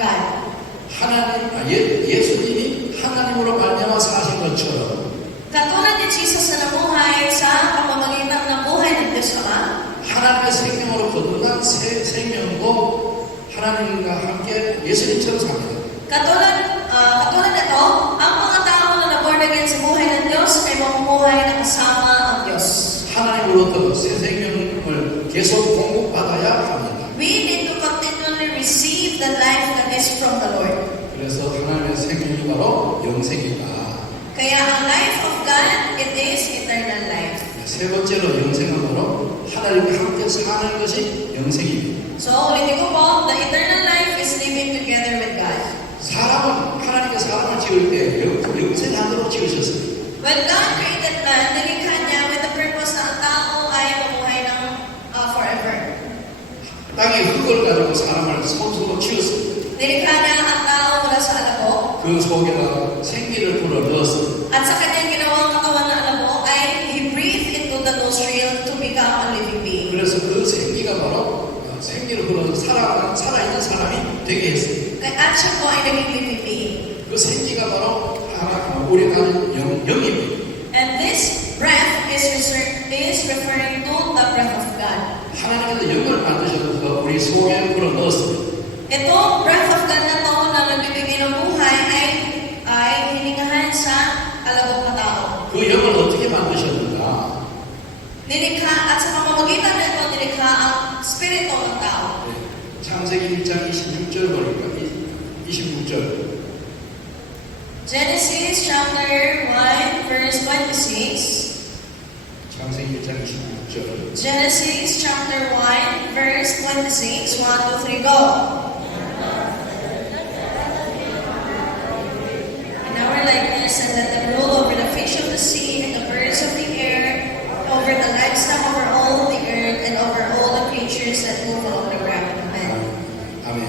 God. 예수님이 하나님으로 말미암아 사신 것처럼 Katulad ni Jesus na namuhay sa pamamagitan ng buhay ng Diyos Ama, 하나님의 생명으로 거듭난 새 생명도 하나님과 함께 예수님처럼 삽니다. katulad nito, ang mga tao na na-born again sa buhay ng Diyos ay mamumuhay na kasama ang Diyos. 하나님으로부터 새 생명을 계속 공급받아야 합니다. We need to continually receive the life that is from the Lord. 그래서 하나님의 생명이 바로 영생이다. Kaya ang life of God, it is eternal life. 세 번째로 영생은 바로 하나님과 함께 사는 것이 영생입니다. So, ulitin ko po, the eternal life is living together with God. 사람은 하나님께 사람을 지을 때 영생하도록 지으셨습니다. When God created man, nilikha niya with the purpose na ang tao ay mamuhay ng forever. 땅의 흙을 가지고 사람을 손수로 지었습니다. Nilikha niya ang tao mula sa alabo, 그 속에다 생기를 불어 넣었습니다. at sa kanyang ginawang katawan na alabo ay He breathed into the nostril to become a living being. 그래서 그 생기가 바로 생기를 불어서 살아있는 사람이 되게 했습니다. At siya po ay naging living being. 그 생기가 바로 우리 가진 영입니다. And this breath is referring to the breath of God. 하나님께서 영을 만드셔서 우리 속에 불어 넣었습니다. Itong breath of God na to na nagbibigay ng buhay ay hiningahan sa alabok na tao. 그 영을 어떻게 만드셨는가? Nilikha at sa pamamagitan nito nilikha ang spirito ng tao. 창세기 1장 26절 보니까 26절 Genesis chapter 1 verse 26. 창세기 1장 26절 Genesis chapter 1 verse 26. 1, 2, 3, go. In our likeness, and let them rule over the fish of the sea and the birds of the air, over the livestock over all the earth, and over all the creatures that move along the ground. Amen. 아멘.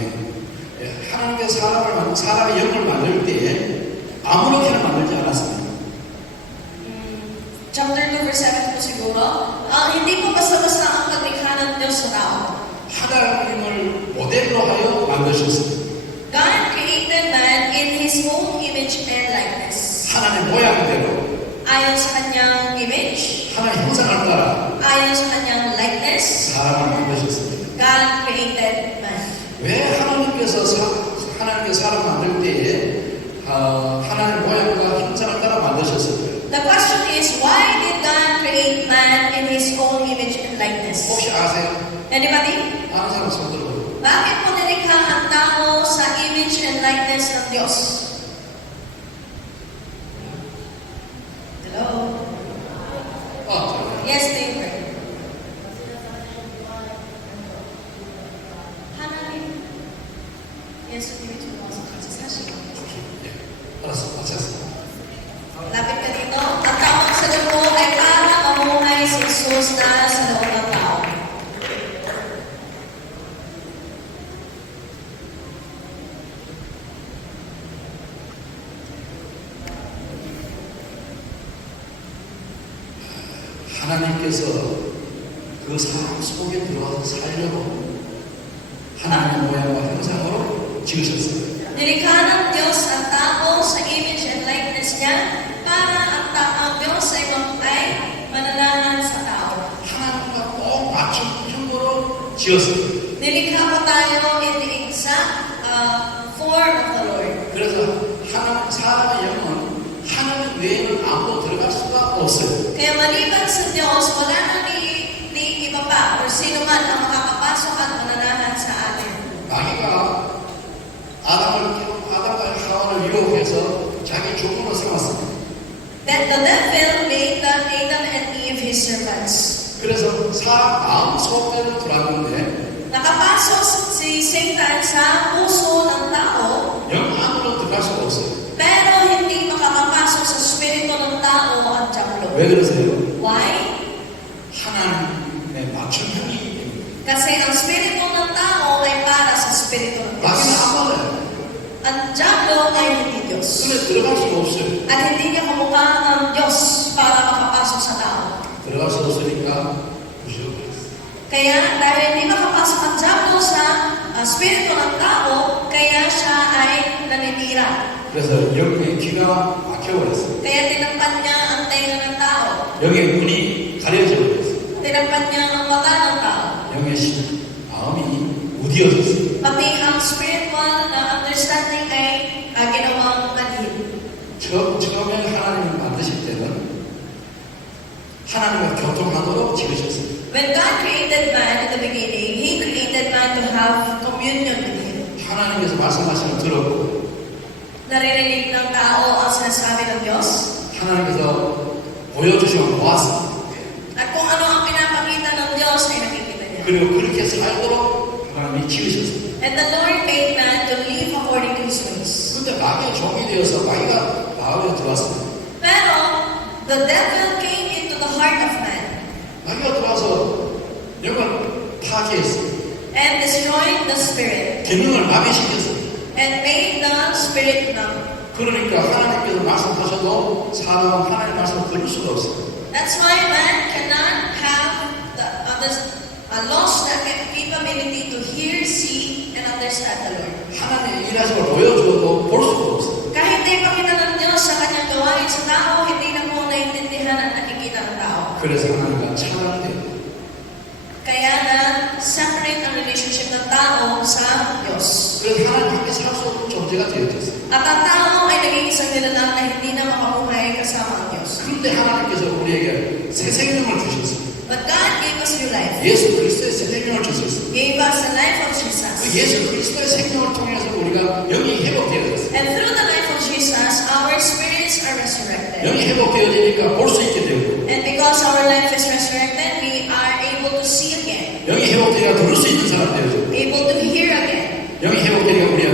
하나님께서 사람의 영을 만들 때 아무렇게나 만들지 않았습니다. Chapter 2 verse 7 po siguro. Hindi po basta-basta ang paglikha ng Diyos sa tao. 하나님을 모델로 하여 만드셨습니다. God created man in His own image and likeness. 하나님 모양대로 Ayon sa kanyang image, 하나님 형상을 따라 ayon sa kanyang likeness, 사람을 만드셨습니다. God created man. 왜 하나님께서 사람 만들 때에 하나님 모양과 형상을 따라 만드셨을까요? The question is, why did God create man in His own image and likeness? 혹시 아세요? Anybody? 아는 사람 손 들어보세요. Bakit po nilikha ang tao sa image and likeness ng Diyos? Hello? Yes, David. 하나님 예수님이 들어와서 같이 사시고 알았어, 맞췄어. lapit ka dito. Ang tawag sa lupo ay para mamuhay si Jesus na sa loob ng tao. 하나님께서 그 사람 속에 들어와서 살려고 하나님의 모양과 형상으로 지으셨어요. Nilikha ng Diyos ang tao sa image and likeness niya para ang Diyos ay mananahan sa tao. 하나님과 꼭 맞춤 형으로 지었어요. Nilikha po tayo in the exact form of the Lord. 그래서 사람의 영은 하나님 외에는 아무도 들어갈 수가 없어요. Kaya maliban sa Diyos, wala na ni iba pa o sino man ang makakapasok at mananahan sa atin. 마귀가 아담과 하와를 유혹해서 자기 종으로 삼았습니다. That the devil made Adam and Eve his servants. 그래서 사람 마음 속대로 들어왔는데 Nakapasok si Satan sa puso ng tao, 영 안으로 들어갈 수가 없어요. pero hindi makakapasok sa spirito ng tao ang diablo. 왜 그러세요? Why? 하나님의 맞춤형이기 때문에. Kasi ang spirito ng tao ay para sa spirito ng Diyos. 마귀는 안 받아요. ang diablo ay hindi Diyos. 그래 들어갈 수가 없어요. At hindi niya kamukha ang Diyos para makapasok sa tao. 들어갈 수 없으니까 부셔버렸어요. Kaya dahil hindi makapasok ang diablo sa spirito ng tao, kaya siya ay naninira. 그래서 영의 귀가 막혀버렸어요. Kaya tinampan niya ang tenga ng tao. 영의 눈이 가려져 버렸어요. Tinampan niya ang mata ng tao. 영의 마음이 무디어졌어요. Pati ang spiritual na understanding ay ginawang manhid. 처음에 하나님을 만드실 때는 하나님과 교통하도록 지으셨어요. When God created man in the beginning, He created man to have communion with Him. 하나님께서 말씀하시는 들었고 Naririnig ng tao ang sinasabi ng Diyos. 하나님께서 보여주시면 보았습니다. At kung ano ang pinapakita ng Diyos ay nakikita niya. 그리고 그렇게 살도록 하나님이 지으셨어요. And the Lord made man to live according to His ways. 근데 마귀의 종이 되어서 마귀가 마음에 들어왔습니다. Pero the devil came into the heart of man 마귀가 들어와서 영을 파괴했어요. and destroyed the spirit 기능을 마비시켰어요. and made the spirit numb. 그러니까 하나님께서 말씀하셔도 사람은 하나님 말씀을 들을 수가 없어요. That's why man cannot have lost that capability to hear, see, and understand the Lord. 하나님의 일하심을 보여주어도 볼 수가 없어요. Kahit na ipakita ng Diyos sa kanyang gawain sa tao, hindi na po naintindihan at nakikita ng tao. 그래서 하나님과 차별돼요. Kaya na separate ang relationship ng tao sa Diyos. 그래서 하나님 함께 살 수 없는 존재가 되어졌어요. At ang tao ay naging isang nilalang na hindi na makabuhay kasama ang Diyos. 그런데 하나님께서 우리에게 새 생명을 주셨어요. But God gave us new life. 예수 그리스도의 새 생명을 주셨어요. Gave us the life of 그 Jesus. 예수 그리스도의 생명을 통해서 우리가 영이 회복되어졌어요. And through the life of Jesus, our spirits are resurrected. 영이 회복되어지니까 볼 수 있게 되고 And because our life is resurrected, we are able to see again, 영이 회복되니까 들을 수 있는 사람 되어졌고 able to hear again, 영이 회복되니까 우리가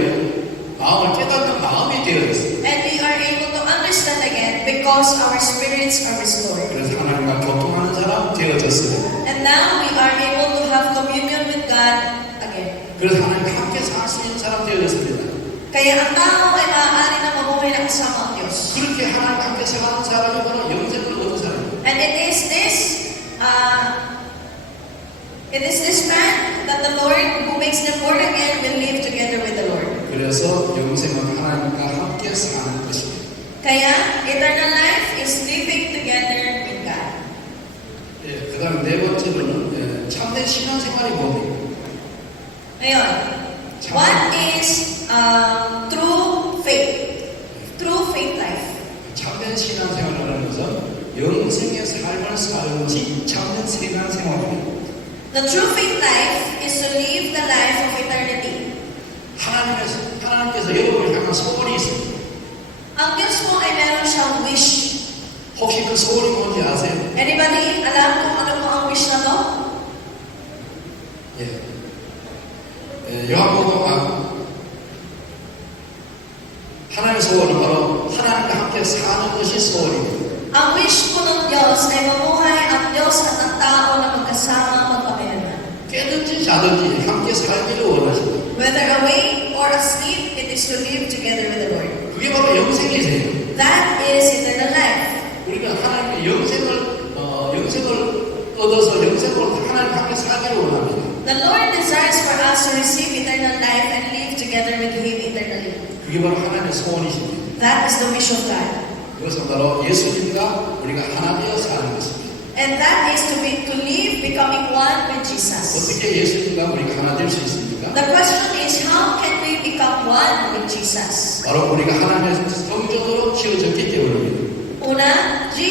마음을 깨닫는 마음이 되어졌어요. and we are able to understand again because our spirits are restored. 그래서 하나님과 교통하는 사람 되어졌어요. And now we are able to have communion with God again. 그래서 하나님과 함께 살 수 있는 사람 되어졌습니다. Kaya ang tao ay maaari na mabuhay na kasama ang Diyos. 그렇게 하나님과 함께 사는 사람이 바로 영생을 얻은 사람입니다. And it is this man that the Lord who makes them born again will live together with the Lord. 그래서 영생은 하나님과 함께 사는 것입니다. Kaya eternal life is living together with God. 그 다음 네 번째로는 참된 신앙생활이 뭡니까? Ngayon, what is true faith? True faith life. 참된 신앙생활이라는 것은 영생의 삶을 사는 것이 참된 신앙생활입니다. The true faith life is to live the life of eternity. 하나님께서 여러분을 향한 소원이 있습니다. Ang Diyos po ay meron siyang wish. 혹시 그 소원이 뭔지 아세요? Anybody alam kung ano po ang wish na to? 요한복음 하나님의 소원은 바로 하나님과 함께 사는 것이 소원입니다. Ang wish po ng Diyos ay mabuhay ang Diyos at ang tao na magkasama magpapilala. 깨든지 자든지 함께 살기를 원하십니다. Whether awake or asleep, it is to live together with the Lord. 그게 바로 영생이세요. That is eternal life. 우리가 하나님의 영생을 얻어서 영생으로 하나님과 함께 살기를 원합니다. The Lord desires for us to receive eternal life and live together with Him eternally. 그게 바로 하나님의 소원이십니다. That is the wish of God. 그것은 바로 예수님과 우리가 하나 되어 사는 것입니다. And that is to live becoming one with Jesus. 어떻게 예수님과 우리가 하나 될 수 있습니까? The question is, how can we become one with Jesus? 바로 우리가 하나님의 성전으로 지어졌기 때문입니다. Una, we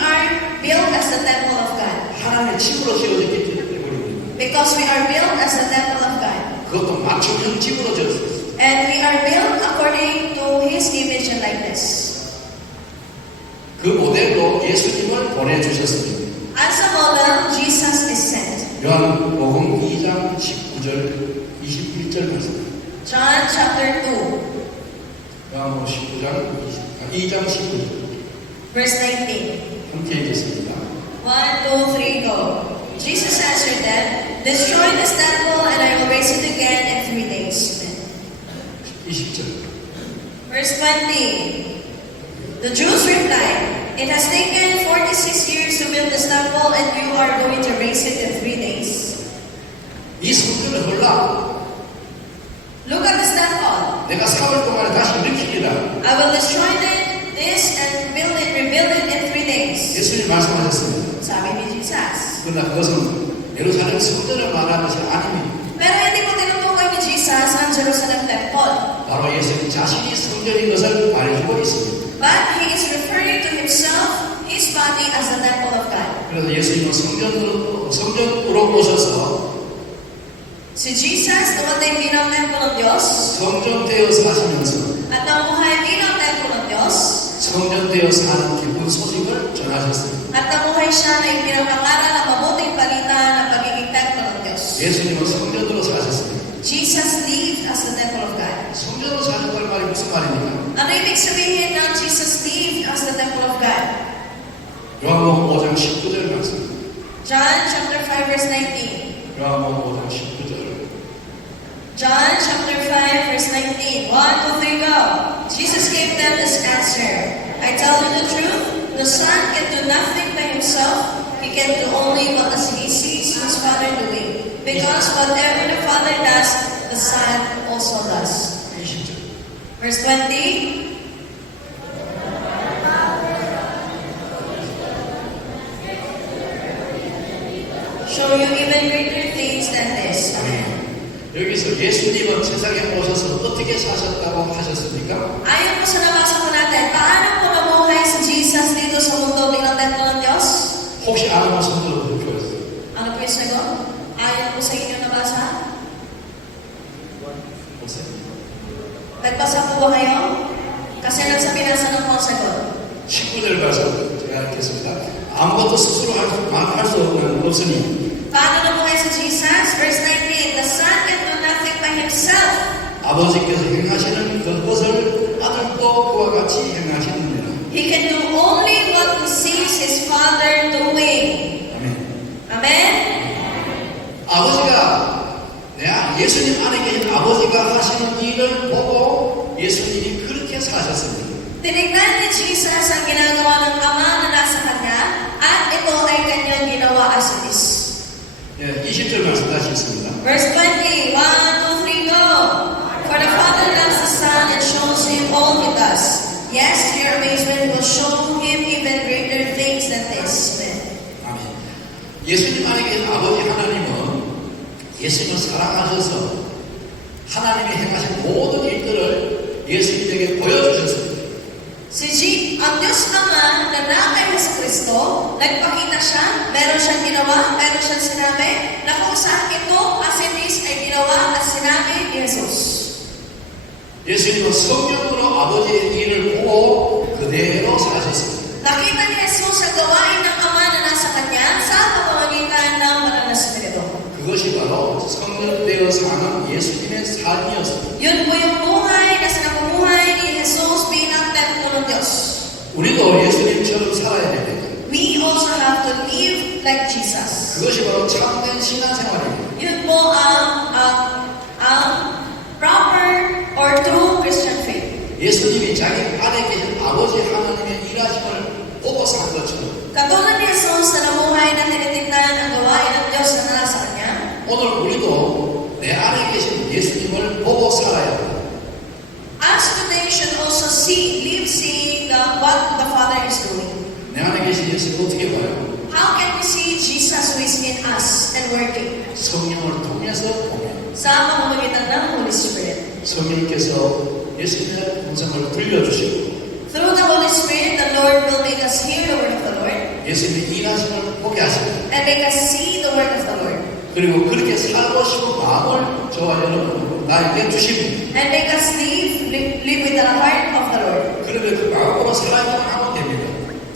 are built as the temple of God. 하나님의 집으로 지어졌기 때문입니다. Because we are built as the temple of God. 그것도 맞춤형 집으로 지었습니다. And we are built according to His image and likeness. 그 모델로 예수님을 보내주셨습니다. As a model, Jesus is sent. 요한복음 2장 19절 21절 말씀. John chapter 2, 요한복음 2장 19절 verse 19. 함께 읽겠습니다. 1, 2, 3, go. Jesus answered them, destroy this temple and I will raise it again in 3 days. 20절. Verse 20. The Jews replied, "It has taken 46 years to build this temple, and you are going to raise it in 3 days." 이 성전을 헐라. Look at this temple. 내가 4월 동안에 다시 일으키리라. I will destroy this and rebuild it in 3 days. 예수님 말씀하셨습니다. Sabi ni Jesus. 그러나 그것은 예루살렘 성전을 말하는 것이 아닙니다. Pero hindi po tinutukoy ni Jesus ang Jerusalem temple. 바로 예수님 자신이 성전인 것을 말해주고 있습니다. But he is referring to himself, his body, as the temple of God. 그래서 예수님은 성전으로 오셔서 Si Jesus, dumating bilang temple ng Diyos, 성전되어 사시면서 at namuhay bilang temple ng Diyos, 성전되어 사는 기쁜 소식을 전하셨습니다. at namuhay siya na ipinapangaral ang mabuting balita ng pagiging temple ng Diyos. 예수님은 성전으로 사셨습니다. Jesus lived as the temple of God. 성전으로 사셨다는 말이 무슨 말입니까? Ano ibig sabihin ng Jesus lived as the temple of God? 요한복음 5장 19절 말씀. John chapter 5 verse 19. 요한복음 5장 19절. John chapter 5 verse 19. 1, 2, 3, go. Jesus gave them this answer. I tell you the truth, the Son can do nothing by himself. He can do only what he sees his Father doing. Because whatever the Father does, the Son also does. 20절. Verse 20. Show you even greater things than this. 아멘. 여기서 예수님은 세상에 오셔서 어떻게 사셨다고 하셨습니까? Ayon po sa nabasa po natin, paano po namuhay si Jesus dito sa mundo bilang temple ng Diyos? 혹시 아는 성도로 들어있어요? Ano po yung sagot? Ayon po sa inyo nabasa? Nagbasa po ba kayo? Kasi nagsabi nasa ng mga sagot. 19절 가서 제가 읽겠습니다. 아무것도 스스로 할 수 없으니 Paano namuhay si Jesus? Verse 19, the Son can do nothing by himself. 아버지께서 행하시는 그것을 아들도 그와 같이 행하시느니라. He can do only what he sees his Father doing. 아멘. Amen? 아버지가 예수님 안에 계신 아버지가 하시는 일을 보고 예수님이 그렇게 사셨습니다. Tinignan ni Jesus ang ginagawa ng Ama na nasa Kanya at ito ay Kanyang ginawa as it is. 예, 20절 말씀 다시 있습니다. Verse 20, 1, 2, 3, go! For the Father loves the Son and shows him all he does. Yes, to your amazement, he will show him even greater things than this. 아멘. 예수님 안에 계신 아버지 하나님은 예수님을 사랑하셔서 하나님이 행하신 모든 일들을 예수님에게 보여주셨습니다. Ang Diyos Ama na nakay sa Kristo, nagpakita siya, meron siyang ginawa, meron siyang sinabi, na kung saan ito, as it is, ay ginawa at sinabi ni Jesus. 예수님은 성령으로 아버지의 일을 보고 그대로 사셨습니다. Nakita ni Jesus ang gawain ng Ama na nasa Kanya sa pamamagitan ng Banal na Espiritu. 그것이 바로 성령되어 사는 예수님의 삶이었습니다. Yun po yung buhay na sinamumuhay ni Jesus bilang templo ng Diyos. 우리도 예수님처럼 살아야 됩니다. We also have to live like Jesus. 그것이 바로 참된 신앙생활입니다. Yun po ang proper or true Christian faith. 예수님이 자기 안에 계신 아버지 하나님의 일하심을 보고 산 것처럼 Katulad ni Jesus na namuhay na tinitingnan ang gawain ng Diyos na nasa Kanya, 오늘 우리도 내 안에 계신 예수님을 보고 살아야 합니다. us today should also live seeing what the Father is doing. 내 안에 계신 예수님 어떻게 봐요? How can we see Jesus who is in us and working? 성령을 통해서 보면 Sa pamamagitan ng Holy Spirit. 성령께서 예수님의 음성을 들려주시고 Through the Holy Spirit, the Lord will make us hear the word of the Lord 예수님의 일하심을 보게 하십니다. and make us see the word of the Lord. 그리고 그렇게 살고 싶은 마음을 저와 여러분 나에게 주십니다. And make us live with the heart of the Lord. 그러면 그 마음으로 살아야만 하면 됩니다.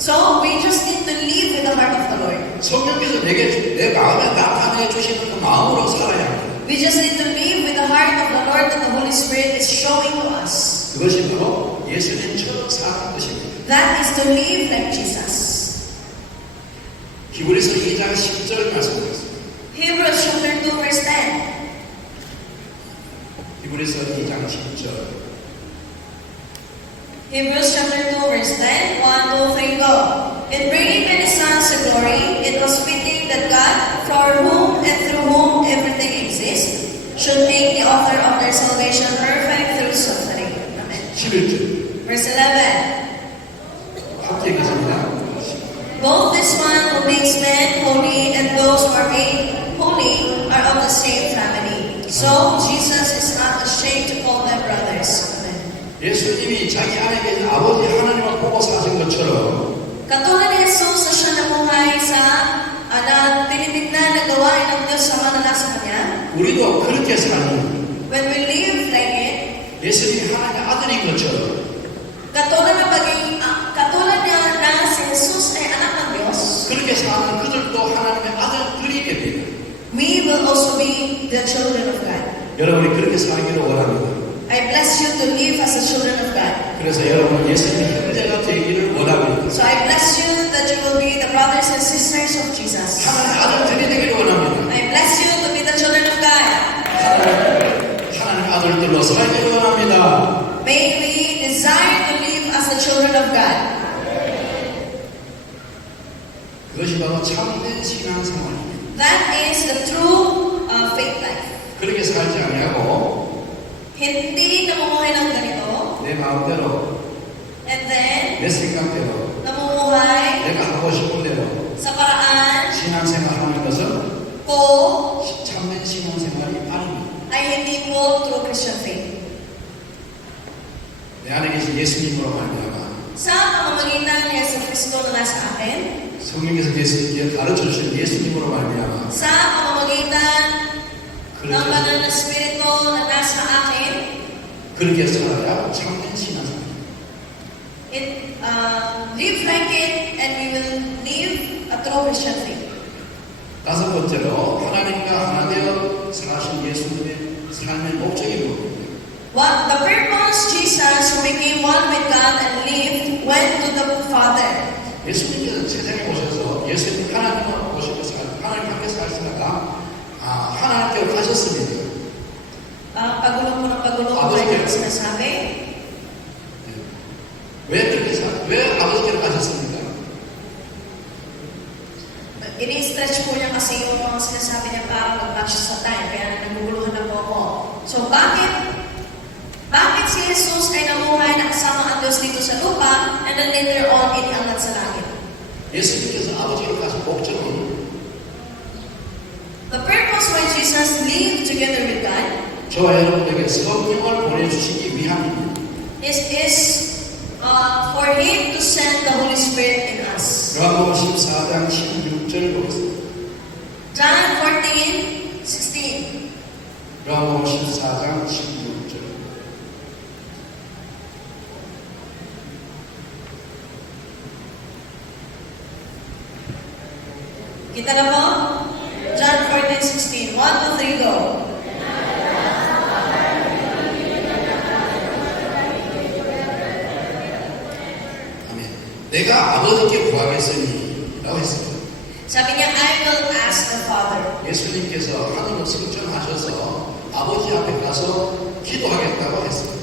So, we just need to live with the heart of the Lord. 성령께서 내 마음에 나타내 주시는 그 마음으로 살아야 합니다. We just need to live with the heart of the Lord that the Holy Spirit is showing to us. 그것이 바로 예수님처럼 사는 것입니다. That is to live like Jesus. 히브리서 2장 10절 말씀드렸습니다. Hebrews chapter 2 verse 10. 히브리서 2장 10절. Hebrews chapter 2 verse 10, 1, 2, 3, go. In bringing many sons to glory, it was fitting that God, for whom and through whom everything exists, should make the author of their salvation perfect through suffering. Amen. 11절. Verse 11. 함께 읽겠습니다. Both this one who makes men holy and those who are made holy are of the same family. So Jesus is not ashamed to call them brothers. Amen. 예수님이 자기 안에 계신 아버지 하나님을 보고 사신 것처럼 Katulad ni Jesus na siya namuhay sa na tinitignan na gawain ng Diyos sa mga nasa Kanya, 우리도 그렇게 사는 when we live like it, 예수님이 하나님의 아들인 것처럼 katulad niya na si Jesus ay anak ng Diyos, 그렇게 사는 그들도 하나님의 아들들이 됩니다. we will also be the children of God. 여러분이 그렇게 살기를 원합니다. I bless you to live as the children of God. 그래서 여러분 예수님 형제가 되기를 원합니다. So I bless you that you will be the brothers and sisters of Jesus. 하나님의 아들들이 되기를 원합니다. I bless you to be the children of God. 하나님의 아들들로 살기를 원합니다. May we desire to live as the children of God. 그것이 바로 참된 신앙생활입니다. That is the true faith life. 그렇게 살지 아니하고 Hindi namumuhay ng ganito, 내 마음대로 and then 내 생각대로 namumuhay 내가 하고 싶은 대로 sa paraan 신앙생활하는 것은 ko 참된 신앙생활이 아닙니다. ay hindi po true Christian faith. 내 안에 계신 예수님으로 말미암아 Sa pamamagitan ni Yesu Cristo na nasa akin, 성령께서 예수님께 가르쳐 주신 예수님으로 말미암아 sa pamamagitan ng banal na Espiritu na nasa akin, 그렇게 살아야 참된 신앙생활. live like it and we will live a true Christian faith. 다섯 번째로 하나님과 하나 되어 사신 예수님의 삶의 목적이 무엇입니까? The purpose Jesus who became one with God and lived went to the Father. 예수님께서 세상에 오셔서 예수님 하나님을 오시고 하나님 함께 살시다가 하나님께로 가셨습니다. Pagulo po ng pagulo ko Amen. ay sinasabi. 왜 아버지께로 가셨습니까? Ini-stretch po niya kasi yung mga sinasabi niya para mag-match sa time, kaya naguguluhan na po ako. So bakit si Jesus ay namuhay na kasama ang Diyos dito sa lupa and then later on iniangat sa langit? 예수님께서 아버지께로 가신 목적은 The purpose why Jesus lived together with God 저와 여러분에게 성령을 보내주시기 위함입니다. is for Him to send the Holy Spirit in us. 요한복음 14장 16절 보겠습니다. John 14:16. 요한복음 14장 16절. Kita na po? John 14:16. 1, 2, 3, go. 아멘. 내가 아버지께 구하겠으니 라고 했습니다. Sabi niya, I will ask the Father. 예수님께서 하늘로 승천하셔서 아버지 앞에 가서 기도하겠다고 했습니다.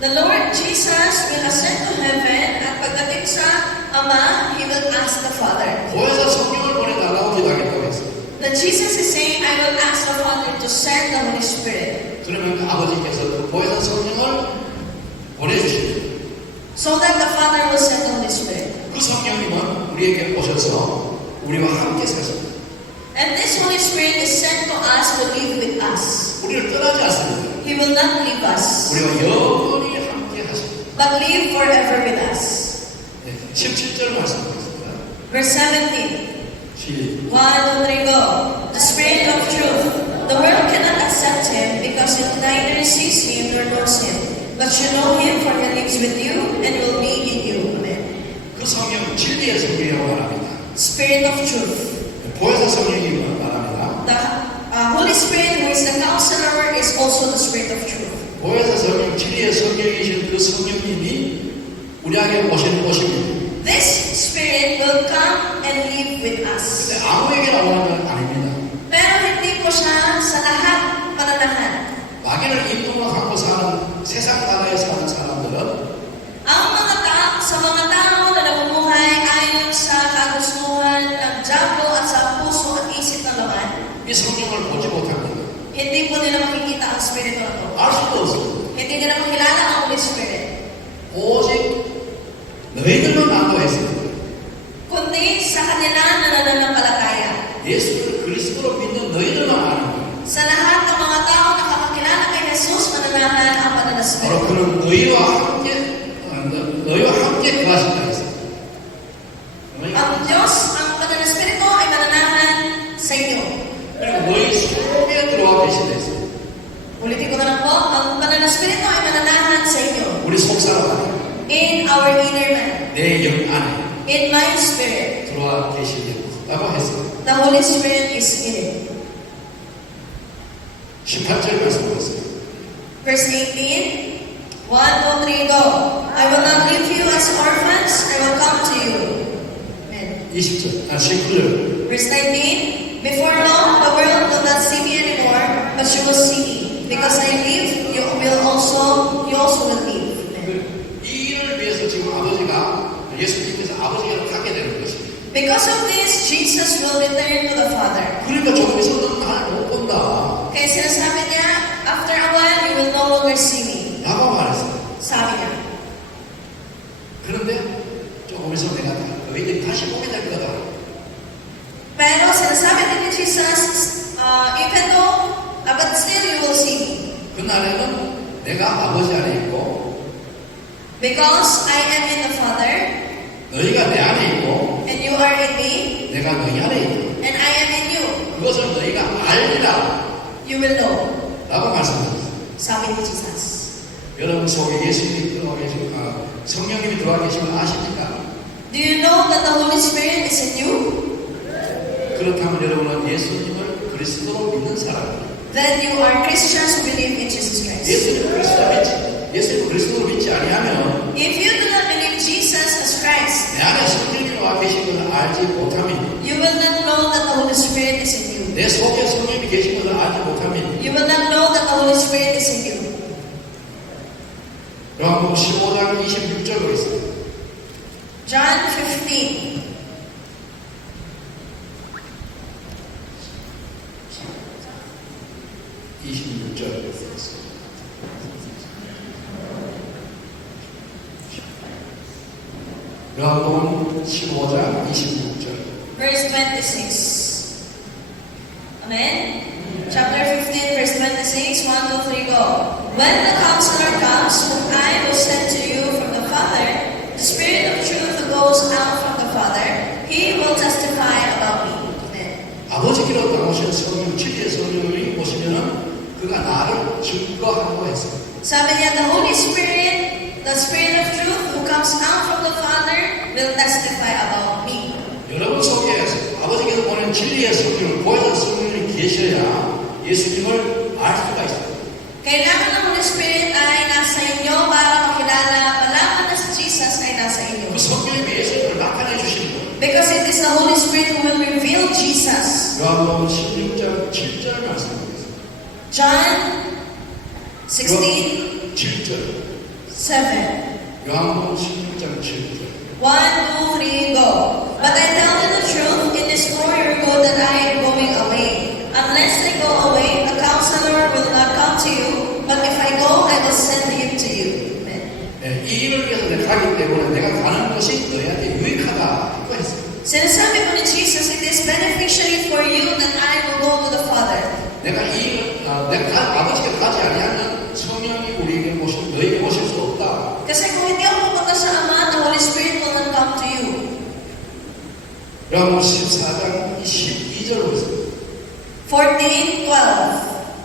The Lord Jesus will ascend to heaven at pagdating sa Ama, He will ask the Father. 보혜사 성령을 보내달라고 기도하겠다고 했습니다. That Jesus is saying, I will ask the Father to send the Holy Spirit. 그러면 그 아버지께서 그 보혜사 성령을 보내주십니다. So that the Father will send the Holy Spirit. 그 성령님은 우리에게 오셔서 우리와 함께 사십니다. And this Holy Spirit is sent to us to live with us. 우리를 떠나지 않습니다. He will not leave us, 우리와 영원히 함께 하십니다. but live forever with us. 17절 말씀드리겠습니다. Verse 17. 1, 2, 3, go. The Spirit of truth. The world cannot accept Him because it neither sees Him nor knows Him. But you know Him, for He lives with you and will be in you. Amen. 그 성령 진리의 성령이라고 말합니다. Spirit of truth. 보혜사 성령이 말합니다. The Holy Spirit, who is the Counselor, is also the Spirit of truth. 보혜사 성령 진리의 성령이신 그 성령님이 우리에게 오십니다. This Spirit will come and live with us. 근데 아무에게나 오는 건 아닙니다. Pero hindi po siya sa lahat pananahan. 악인을 인동으로 갖고 사는 세상 나라에 사는 사람들은 Sa mga tao na namumuhay ayon sa kagustuhan ng diablo at sa puso at isip ng laman, 이 성령을 보지 못합니다. hindi po nila makikita ang Espiritu na to. 알 수도 없어요. Hindi nila makilala ang Holy Spirit. 오직 너희들만 안도했습니다. Kundi sa kanila na nananampalataya. 예수를 그리스도로 믿는 너희들만 아는 거예요. Sa lahat ng mga tao nakakakilala kay Jesus, mananahan ang banal na 바로 Espiritu. 그는 너희와 함께 거하신다 했어요. Ang Diyos, ang banal na Espiritu ay mananahan sa inyo. 그리고 너희 속에 들어와 계신다 했어요. Ulitin ko na lang po, ang banal na Espiritu ay mananahan sa inyo. 우리 속사람 안에 In our inner man, 내 영 안에 in my spirit, 들어와 계시겠다고 했어요. the Holy Spirit is in it. 18절 말씀드렸어요. Verse 18, 1, 2, 3, go. I will not leave you as orphans, I will come to you. Amen. 19절. Verse 19, before long, the world will not see me anymore, but you will see me. Because I live, you also will live. Amen. 이 일을 위해서 지금 아버지가 예수님께서 아버지가 가게 되는 것입니다. Because of this, Jesus will return to the Father. 그러니까 조금 있어도 날 못 본다. Kaya sinasabi niya, after a while, you will no longer see me. 라고 말했어요. Sabi niya. 그런데 조금 있으면 내가 너희들이 다시 보게 될 거다. Pero sinasabi din ni Jesus, even though, but still you will see me. 그날에는 내가 아버지 안에 있고 Because I am in the Father, 너희가 내 안에 있고 and you are in me, 내가 너희 안에 있다. and I am in you, 그것을 너희가 알리라 you will know. 라고 말씀드렸어요. Sabi ni Jesus. 여러분 속에 예수님이 들어와 계시고 성령님이 들어와 계시면 아십니까? Do you know that the Holy Spirit is in you? 그렇다면 여러분은 예수님을 그리스도로 믿는 사람이에요. Then you are Christians who believe in Jesus Christ. 예수님 그리스도로 믿지 아니하면 If you do not believe Jesus as Christ, 내 안에 성령님이 와 계신 것을 알지 못하면 you will not know that the Holy Spirit is in you. 내 속에 성령님이 계신 것을 알지 못하면 You will not know that the Holy Spirit is in you. 요한복음 15장 26절로 있어요. John 15. 요한복음 15장 26절. Verse 26. Amen? Chapter 15, verse 26, 1, 2, 3, go. When the Counselor comes, whom I will send to you from the Father, the Spirit of truth who goes out from the Father, He will testify about me. Amen. 아버지께로 나오신 성령, 진리의 성령이 오시면은 그가 나를 증거하고 했어요. Sabi niya, the Holy Spirit, the Spirit of truth who comes out from the Father, will testify about me. 여러분 속에 아버지께서 보낸 진리의 성령을 보여준 성령이 계셔야 예수님을 알 수가 있어요. Kailangan ng Holy Spirit ay nasa inyo para makilala, malaman na si Jesus ay nasa inyo. 그 성령이 예수님을 나타내 주시는 거예요. Because it is the Holy Spirit who will reveal Jesus. 요한복음 16장 7절 말씀드리겠습니다. John 16, 7절. 7. 요한복음 16장 7절. 1, 2, 3, go. But I tell you the truth, it is for your good that I am going away. Unless I go away, the Counselor will not come to you. But if I go, I will send him to you. Amen. 네, 이 일을 위해서 내가 가기 때문에 내가 가는 것이 너희한테 유익하다. 이거 했어요. Sinasabi ko ni Jesus, it is beneficiary for you that I will go to the Father. 내가 아버지께 가지 아니하면 성령이 우리에게 너희에게 오실 수 없다. Kasi kung hindi ako pupunta sa Ama, the Holy Spirit will not come to you. 요한복음 14장 12절 보세요. 14, 12.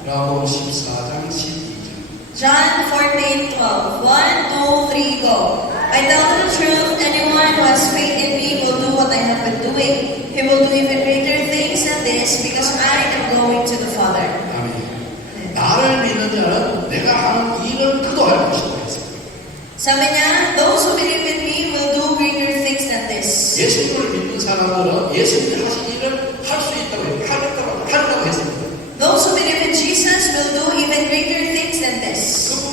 요한복음 14장 12절. John 14, 12. 1, 2, 3, go. I tell you the truth, anyone who has faith in me will do what I have been doing. He will do even greater things than this because I am going to the Father. 아멘. 나를 믿는 자는 내가 하는 일을 그도 할 것이다 했어요. Sabi niya, those who believe in me will do greater things than this. 예수님을 믿는 사람들은 예수님이 하신 일을 할 수 있다고 하겠다고 했습니다. Those who believe in Jesus will do even greater things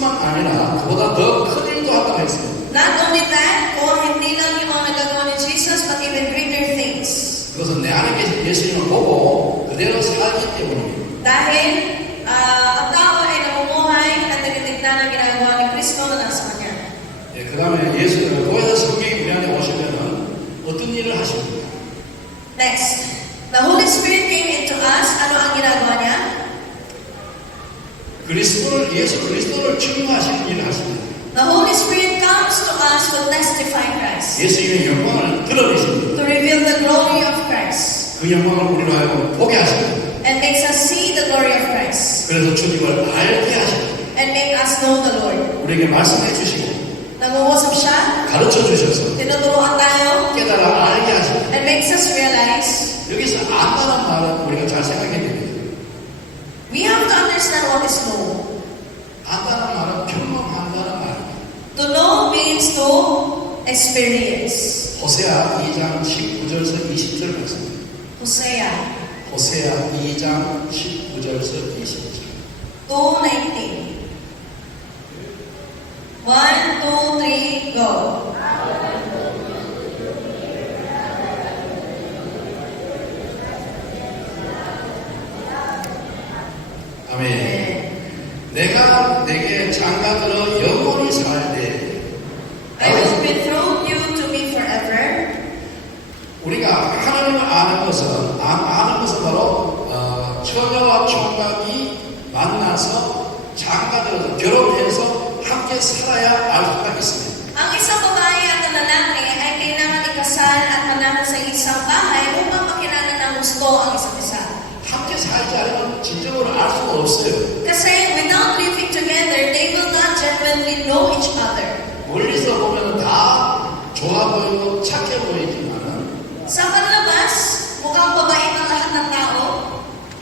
뿐만 아니라 그보다 더 큰 일도 한다고 했습니다. Not only that, kung hindi lang yung mga nagagawa ni Jesus, but even greater things. 그것은 내 안에 계신 예수님을 보고 그대로 살기 때문입니다. Dahil ang tao ay namumuhay at tinitignan ang ginagawa ni Kristo na nasa Kanya. 예, 그 다음에 예수님을 보여서 성경이 우리 안에 오시면은 어떤 일을 하십니까? Next, the Holy Spirit came into us. Ano ang ginagawa niya? 예수 그리스도를 증거하시는 일을 하십니다. The Holy Spirit comes to us to testify Christ, 예수님의 영광을 드러내십니다. to reveal the glory of Christ, 그 영광을 우리로 하여금 보게 하십니다. and makes us see the glory of Christ, 그래서 주님을 알게 하십니다. and make us know the Lord. 우리에게 말씀해 주시고 Nag-uusap siya, 가르쳐 주셔서 tinuturuan tayo, 깨달아 알게 하십니다. and makes us realize 여기서 안다는 말은 우리가 잘 생각해야 됩니다. we have to understand what is know. 안다는 말은 경험한다는 말입니다. To know means to experience. 호세아 2장 19절에서 20절 말씀입니다. Hosea 호세아 2장 19절에서 20절. 2:19. 1, 2, 3, go. 아멘. 내가 내게 장가들어 영원히 살되 I will betroth you to me forever. 우리가 하나님을 아는 것은 바로 처녀와 총각이 만나서 장가들어서 결혼해서 함께 살아야 알 수가 있습니다. Ang isang babae at ang lalaki ay kailangan ikasal at manahan sa isang bahay upang makilala ng gusto ang isa't isa. 함께 살지 않으면 진정으로 알 수가 없어요. Kasi without living together, they will not genuinely know each other. 멀리서 보면 다 좋아 보이고 착해 보이지만은 Sa panlabas, mukhang mabait ang lahat ng tao.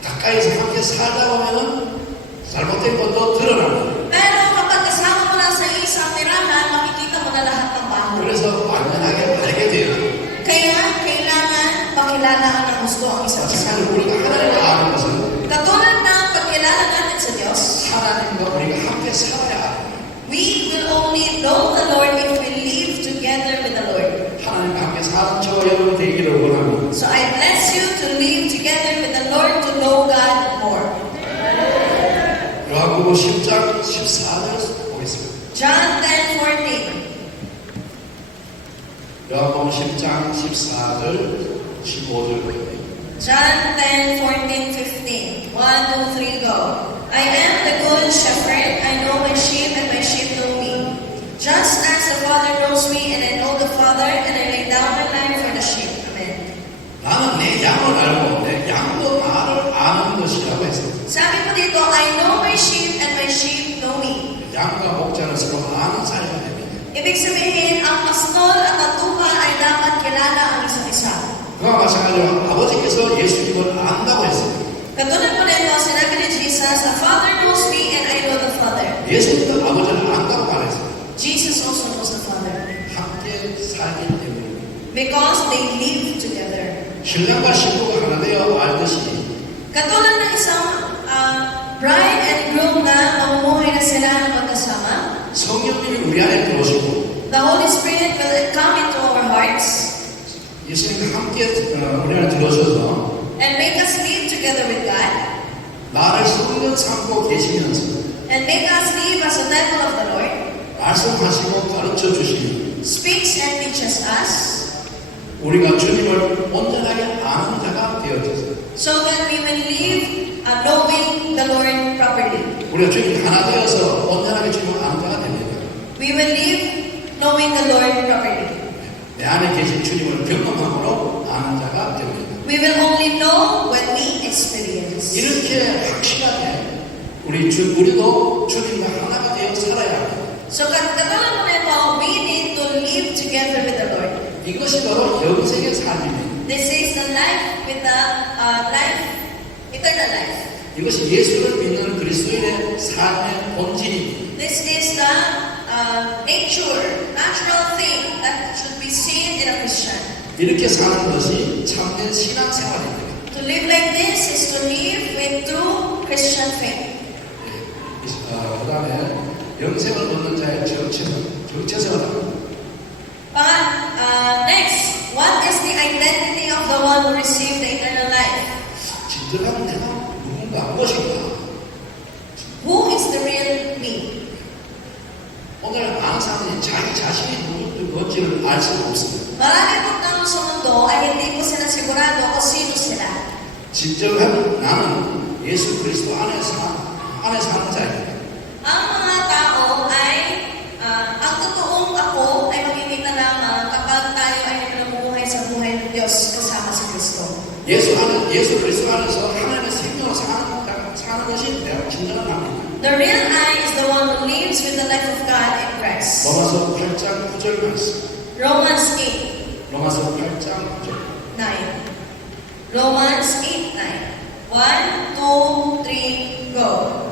가까이서 함께 살다 보면은 잘못된 것도 드러납니다. Pero kapag kasama mo na sa isang tirahan, makikita mo na lahat ng baho. 그래서 완전하게 알게 돼요. Kaya kailangan makilala ang gusto ang isa't isa. 마찬가지로 우리가 하나님을 아는 것은 Katulad ng pagkilala natin sa Diyos, 하나님과 우리가 함께 살아야 합니다. we will only know the Lord if we live together with the Lord. 하나님과 함께 사는 저와 여러분 되기를 원합니다. So I bless you to live together with the Lord to know God more. 요한복음 10장 14절 보겠습니다. John 10:14. 요한복음 10장 14절 15절 보겠습니다. John 10:14, 15. 1, 2, 3, go. I am the good shepherd. I know my sheep, and my sheep know me. Just as the Father knows me, and I know the Father, and I lay down my life for the sheep. Amen. 나는 내 양을 알고 내 양도 나를 아는 것이라고 했습니다. Sabi ko dito, I know my sheep, and my sheep know me. 양과 목자는 서로 아는 사이가 됩니다. Ibig sabihin, ang pastol at ang tupa ay dapat kilala ang isa't isa. 그와 마찬가지로 아버지께서 예수님을 안다고 했습니다. Katulad po nito, sinabi ni Jesus, the Father knows me, and I know the Father. 예수님도 아버지를 안다고 말했습니다. Jesus also knows the Father. 함께 살기 때문에 Because they live together. 신랑과 신부가 하나 되어 알듯이 Katulad ng isang bride and groom na mamumuhay na sila ng magkasama, 성령님이 우리 안에 들어오시고 the Holy Spirit will come into our hearts 예수님과 함께 우리 안에 들어오셔서 and make us live together with God 나를 성령 삼고 계시면서 and make us live as a temple of the Lord, 말씀하시고 가르쳐 주시니 speaks and teaches us, 우리가 주님을 온전하게 아는 자가 되어졌어요. so that we will live knowing the Lord properly. 우리가 주님 하나 되어서 온전하게 주님을 아는 자가 됩니다. We will live knowing the Lord properly. 내 안에 계신 주님을 경험함으로 아는 자가 됩니다. We will only know when we experience. 이렇게 확실하게 우리도 주님과 하나가 되어 살아야 합니다. So katulad mo nito, we need to live together with the Lord. 이것이 바로 영생의 삶입니다. This is the life with the eternal life. 이것이 예수를 믿는 그리스도인의 삶의 본질입니다. This is the natural thing that should be seen in a Christian. 이렇게 사는 것이 참된 신앙생활입니다. To live like this is to live with true Christian faith. 그 다음에 영생을 얻는 자의 정체성을 합니다. Next, what is the identity of the one who received the eternal life? 진정한 내가 누군가 무엇인가? Who is the real me? 오늘 많은 사람들이 자기 자신이 누군지를 알 수가 없습니다. Marami pong tao sa mundo ay hindi po sila sigurado kung sino sila. 진정한 나는 예수 그리스도 안에 사는 자입니다. Ang mga tao ay, ang totoong ako ay makikita lamang kapag tayo ay namumuhay sa buhay ng Diyos kasama si Kristo. 예수 그리스도 안에서 하나님의 생명으로 사는 것이 내가 진정한 나입니다. The real I is the one who lives with the life of God in Christ. 로마서 8장 9절 말씀. Romans 8, 로마서 8장 9절. 9. Romans 8, 9. 1, 2, 3, go.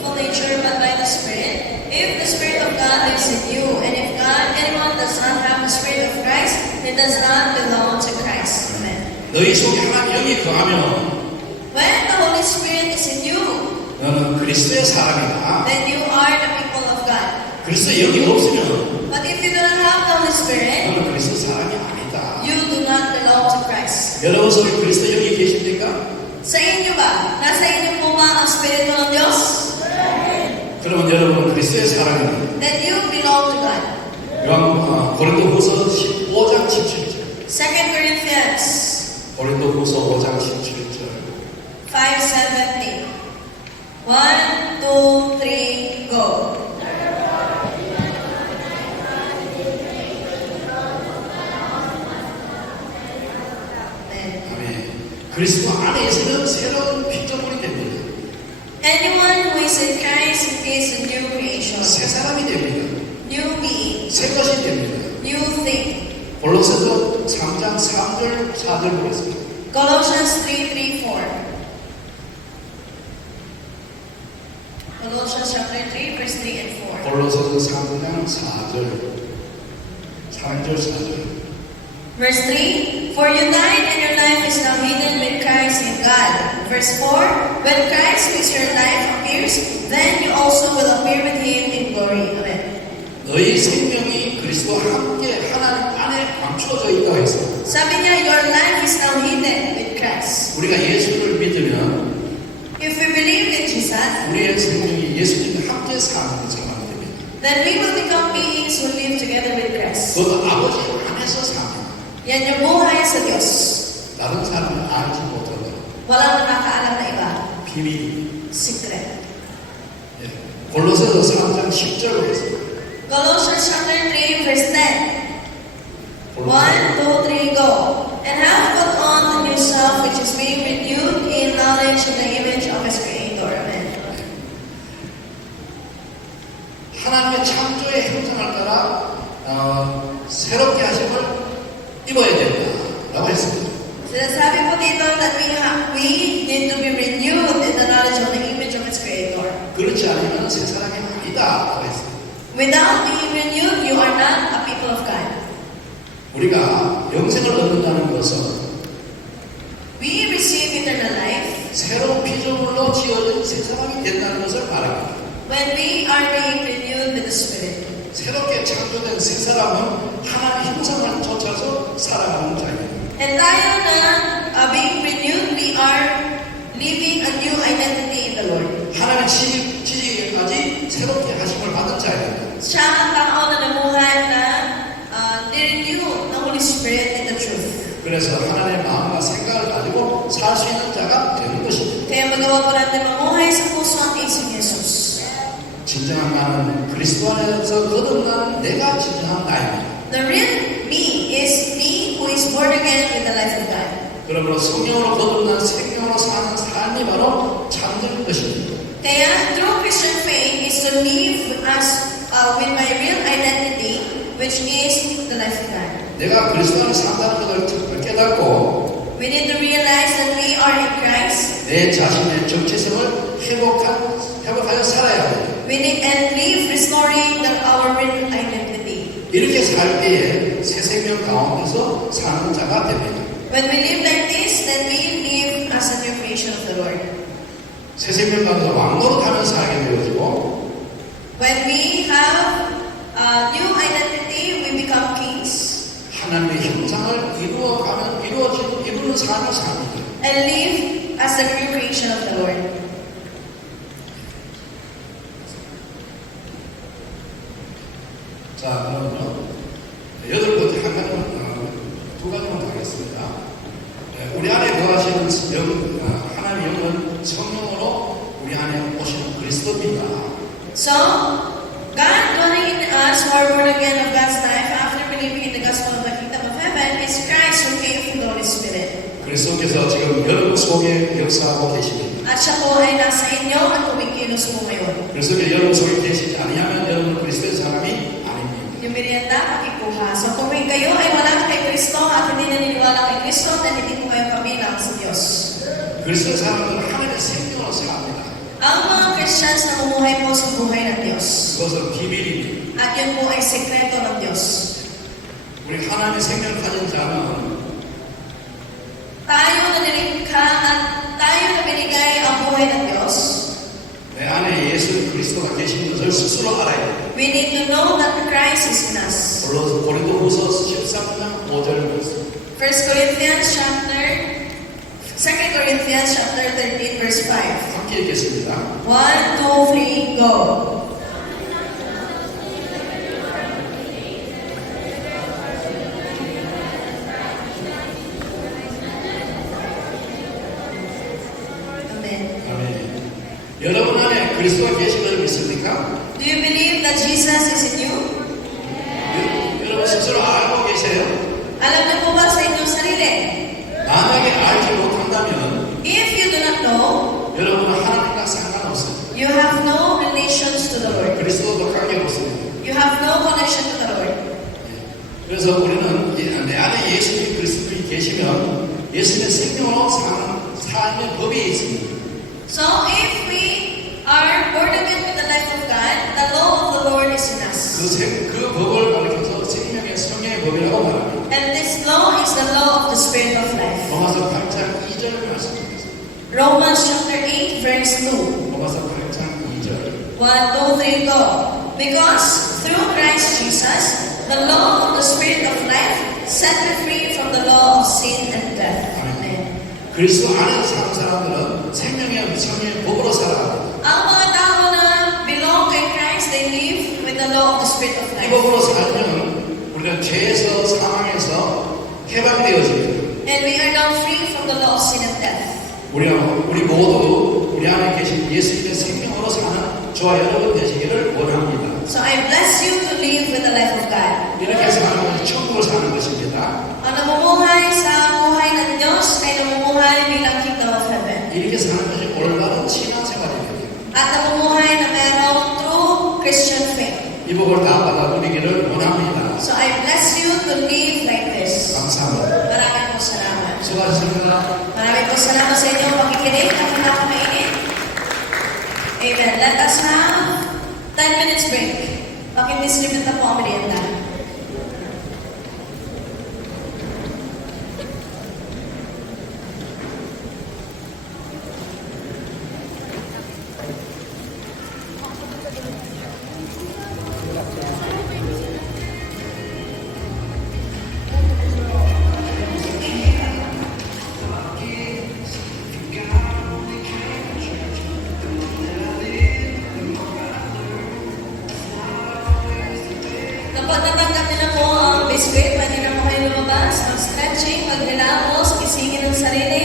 Full nature, but by the Spirit. If the Spirit of God lives in you, and if anyone does not have the Spirit of Christ, he does not belong to Christ. Amen. 너희 속에 하나님 영이 거하면 When the Holy Spirit is in you, 너는 그리스도의 사람이다. then you are the people of God. 그리스도의 영이 없으면 But if you do not have the Holy Spirit, 너는 그리스도 사람이 아니다. you do not belong to Christ. 여러분 속에 그리스도 영이 계십니까? Sa inyo ba? Nasa inyo po ba ang Espiritu ng Diyos? 그러면 여러분은 그리스도의 사람입니다. Then you belong to God. 고린도후서 15장 17절. 2 Corinthians 고린도후서 5장 17절. 5, 7, 8. 1, 2, 3, go. Amen. 아멘. 그리스도 안에 있으면 새로운 피조물이 됩니다. Anyone who is in Christ is a new creation. 새 사람이 됩니다. New being. 새 것이 됩니다. New thing. 골로새서 3장 3절 4절 보겠습니다. Colossians 3, 3, 4. Colossians chapter 3, verse 3 and 4. 골로새서 3장 4절 4절. Verse 3, for you died and your life is now hidden with Christ in God. Verse 4, when Christ who is your life appears, then you also will appear with Him in glory. Amen. 너희 생명이 그리스도와 함께 하나님 안에 감추어져 있다 해서 Sabi niya, your life is now hidden with Christ. 우리가 예수를 믿으면 If we believe in Jesus, 우리의 생명이 예수님과 함께 사는 것처럼 됩니다. then we will become beings who live together with Christ. 그것도 아버지 안에서 삽니다. Yan yung buhay sa Diyos. 다른 사람은 알지 못하고 Walang nakakaalam na iba. 비밀입니다. Secret. 예. 골로새서 3장 10절 보겠습니다. Colossians chapter 3, verse 10. 1, 골로새 2, 3, go. And have put on the new self, which is being renewed in knowledge of the image of His Creator. Amen. 하나님의 창조의 형상을 따라 새롭게 하심을 입어야 된다라고 했습니다. Sinasabi po dito that we need to be renewed in the knowledge of the image of His Creator. 그렇지 않으면 새 사람이 아니다라고 했습니다. Without being renewed, you are not a people of God. 우리가 영생을 얻는다는 것은 We receive eternal life 새로운 피조물로 지어진 새 사람이 된다는 것을 말합니다. when we are being renewed with the Spirit. 새롭게 창조된 새 사람은 하나님의 형상을 쫓아서 살아가는 자입니다. And tayo na being renewed, we are living a new identity in the Lord. 하나님의 지지기까지 새롭게 하심을 받은 자입니다. Siya ang tao na namuhay na ni-renew ng Holy Spirit in the truth. 그래서 하나님의 마음과 생각을 가지고 살 수 있는 자가 되는 것입니다. Kaya magawa po natin mamuhay sa puso at isip ni Jesus. 진정한 나는 그리스도 안에서 거듭난 내가 진정한 나입니다. The real me is me who is born again with the life of God. 그러므로 성령으로 거듭난 생명으로 사는 삶이 바로 참된 것입니다. Kaya true Christian faith is to live as with my real identity, which is the life of God. 내가 그리스도 안에 산다는 것을 깨닫고 We need to realize that we are in Christ. 내 자신의 정체성을 회복하여 살아야 합니다. We need and live restoring our real identity. 이렇게 살 때에 새 생명 가운데서 사는 자가 됩니다. When we live like this, then we live as a new creation of the Lord. 새 생명 가운데 왕노릇 하며 살게 되어지고 When we have a new identity, we become kings 하나님의 형상을 이루는 삶을 삽니다. and live as the new creation of the Lord. 자, 그러면요. 여덟 번째 두 가지만 더 하겠습니다. 우리 안에 거하시는 하나님의 영은 성령으로 우리 안에 오시는 그리스도입니다. So, God dwelling in us who are born again of God's life after believing in the gospel of the kingdom of heaven is Christ who came through the Holy Spirit. 그리스도께서 지금 여러분 속에 역사하고 계십니다. At siya po ay nasa inyo at kumikilos po ngayon. 그리스도께 여러분 속에 계시지 아니하면 여러분은 그리스도의 사람이 아닙니다. Yung merienda, pakikuha. So kung kayo ay wala kay Kristo at hindi naniniwala kay Kristo, then hindi po kayo kabilang sa Diyos. 그리스도의 사람들은 하나님의 생명으로 삽니다. Ang mga Christians na umuhay po sa buhay ng Diyos. 그것은 비밀입니다. At yun po ay sekreto ng Diyos. 우리 하나님의 생명을 가진 자는 Tayo na nilikha at tayo na binigay ang buhay ng Diyos. 내 안에 예수 그리스도가 계신 것을 스스로 알아야 돼요. We need to know that Christ is in us. 고린도후서 13장 5절 말씀. 2 Corinthians chapter 13 verse 5. 함께 읽겠습니다. 1, 2, 3, go. Amen. 아멘. 여러분 안에 그리스도가 계신 것을 믿습니까? Do you believe that Jesus is in you? 여러분 스스로 알고 계세요? Alam na po ba sa inyong sarili? 만약에 알지 못한다면 If you do not know, 여러분은 하나님과 상관없어요. you have no relations to the Lord. 그리스도도 관계없습니다. You have no connection to the Lord. 그래서 우리는 내 안에 예수님 그리스도이 계시면 예수님의 생명으로 사는 삶의 법이 있습니다. So if we are born again with the life of God, the law of the Lord is in us. 그 법을 가리켜서 생명의 성령의 법이라고 말합니다. And this law is the law of the Spirit of life. 로마서 8장 2절 말씀입니다. Romans chapter 8 verse 2. 로마서 8장 2절. 1, 2, 3, go. Because through Christ Jesus, the law of the Spirit of life set me free from the law of sin and death. Amen. 그리스도 안에 사는 사람들은 생명의 성령의 법으로 살아갑니다. Ang mga tao na belong kay Christ, they live with the law of the Spirit of 이 life. 법으로 살면 우리는 죄에서 사망에서 해방되어집니다. And we are now free from the law of sin and death. 우리 모두 우리 안에 계신 예수님의 생명으로 사는 저와 여러분 되시기를 원합니다. So I bless you to live with the life of God. 이렇게 사는 것이 천국을 사는 것입니다. Ang namumuhay sa buhay ng Diyos ay namumuhay bilang kingdom of heaven. 이렇게 사는 것이 올바른 신앙생활입니다. At namumuhay na merong true Christian faith. 이 복을 다 받아 누리기를 원합니다. So I bless you to live like this. 감사합니다. Maraming po salamat. 수고하셨습니다. Maraming po salamat sa inyong pakikinig at pinakamainit. Amen. Let us have 10 minutes break. Pakidistribute na po ang merienda. Kapag natanggap nila po ang biscuit, pwede na po kayo lumabas, mag-stretching, mag-relax, gisingin ang sarili.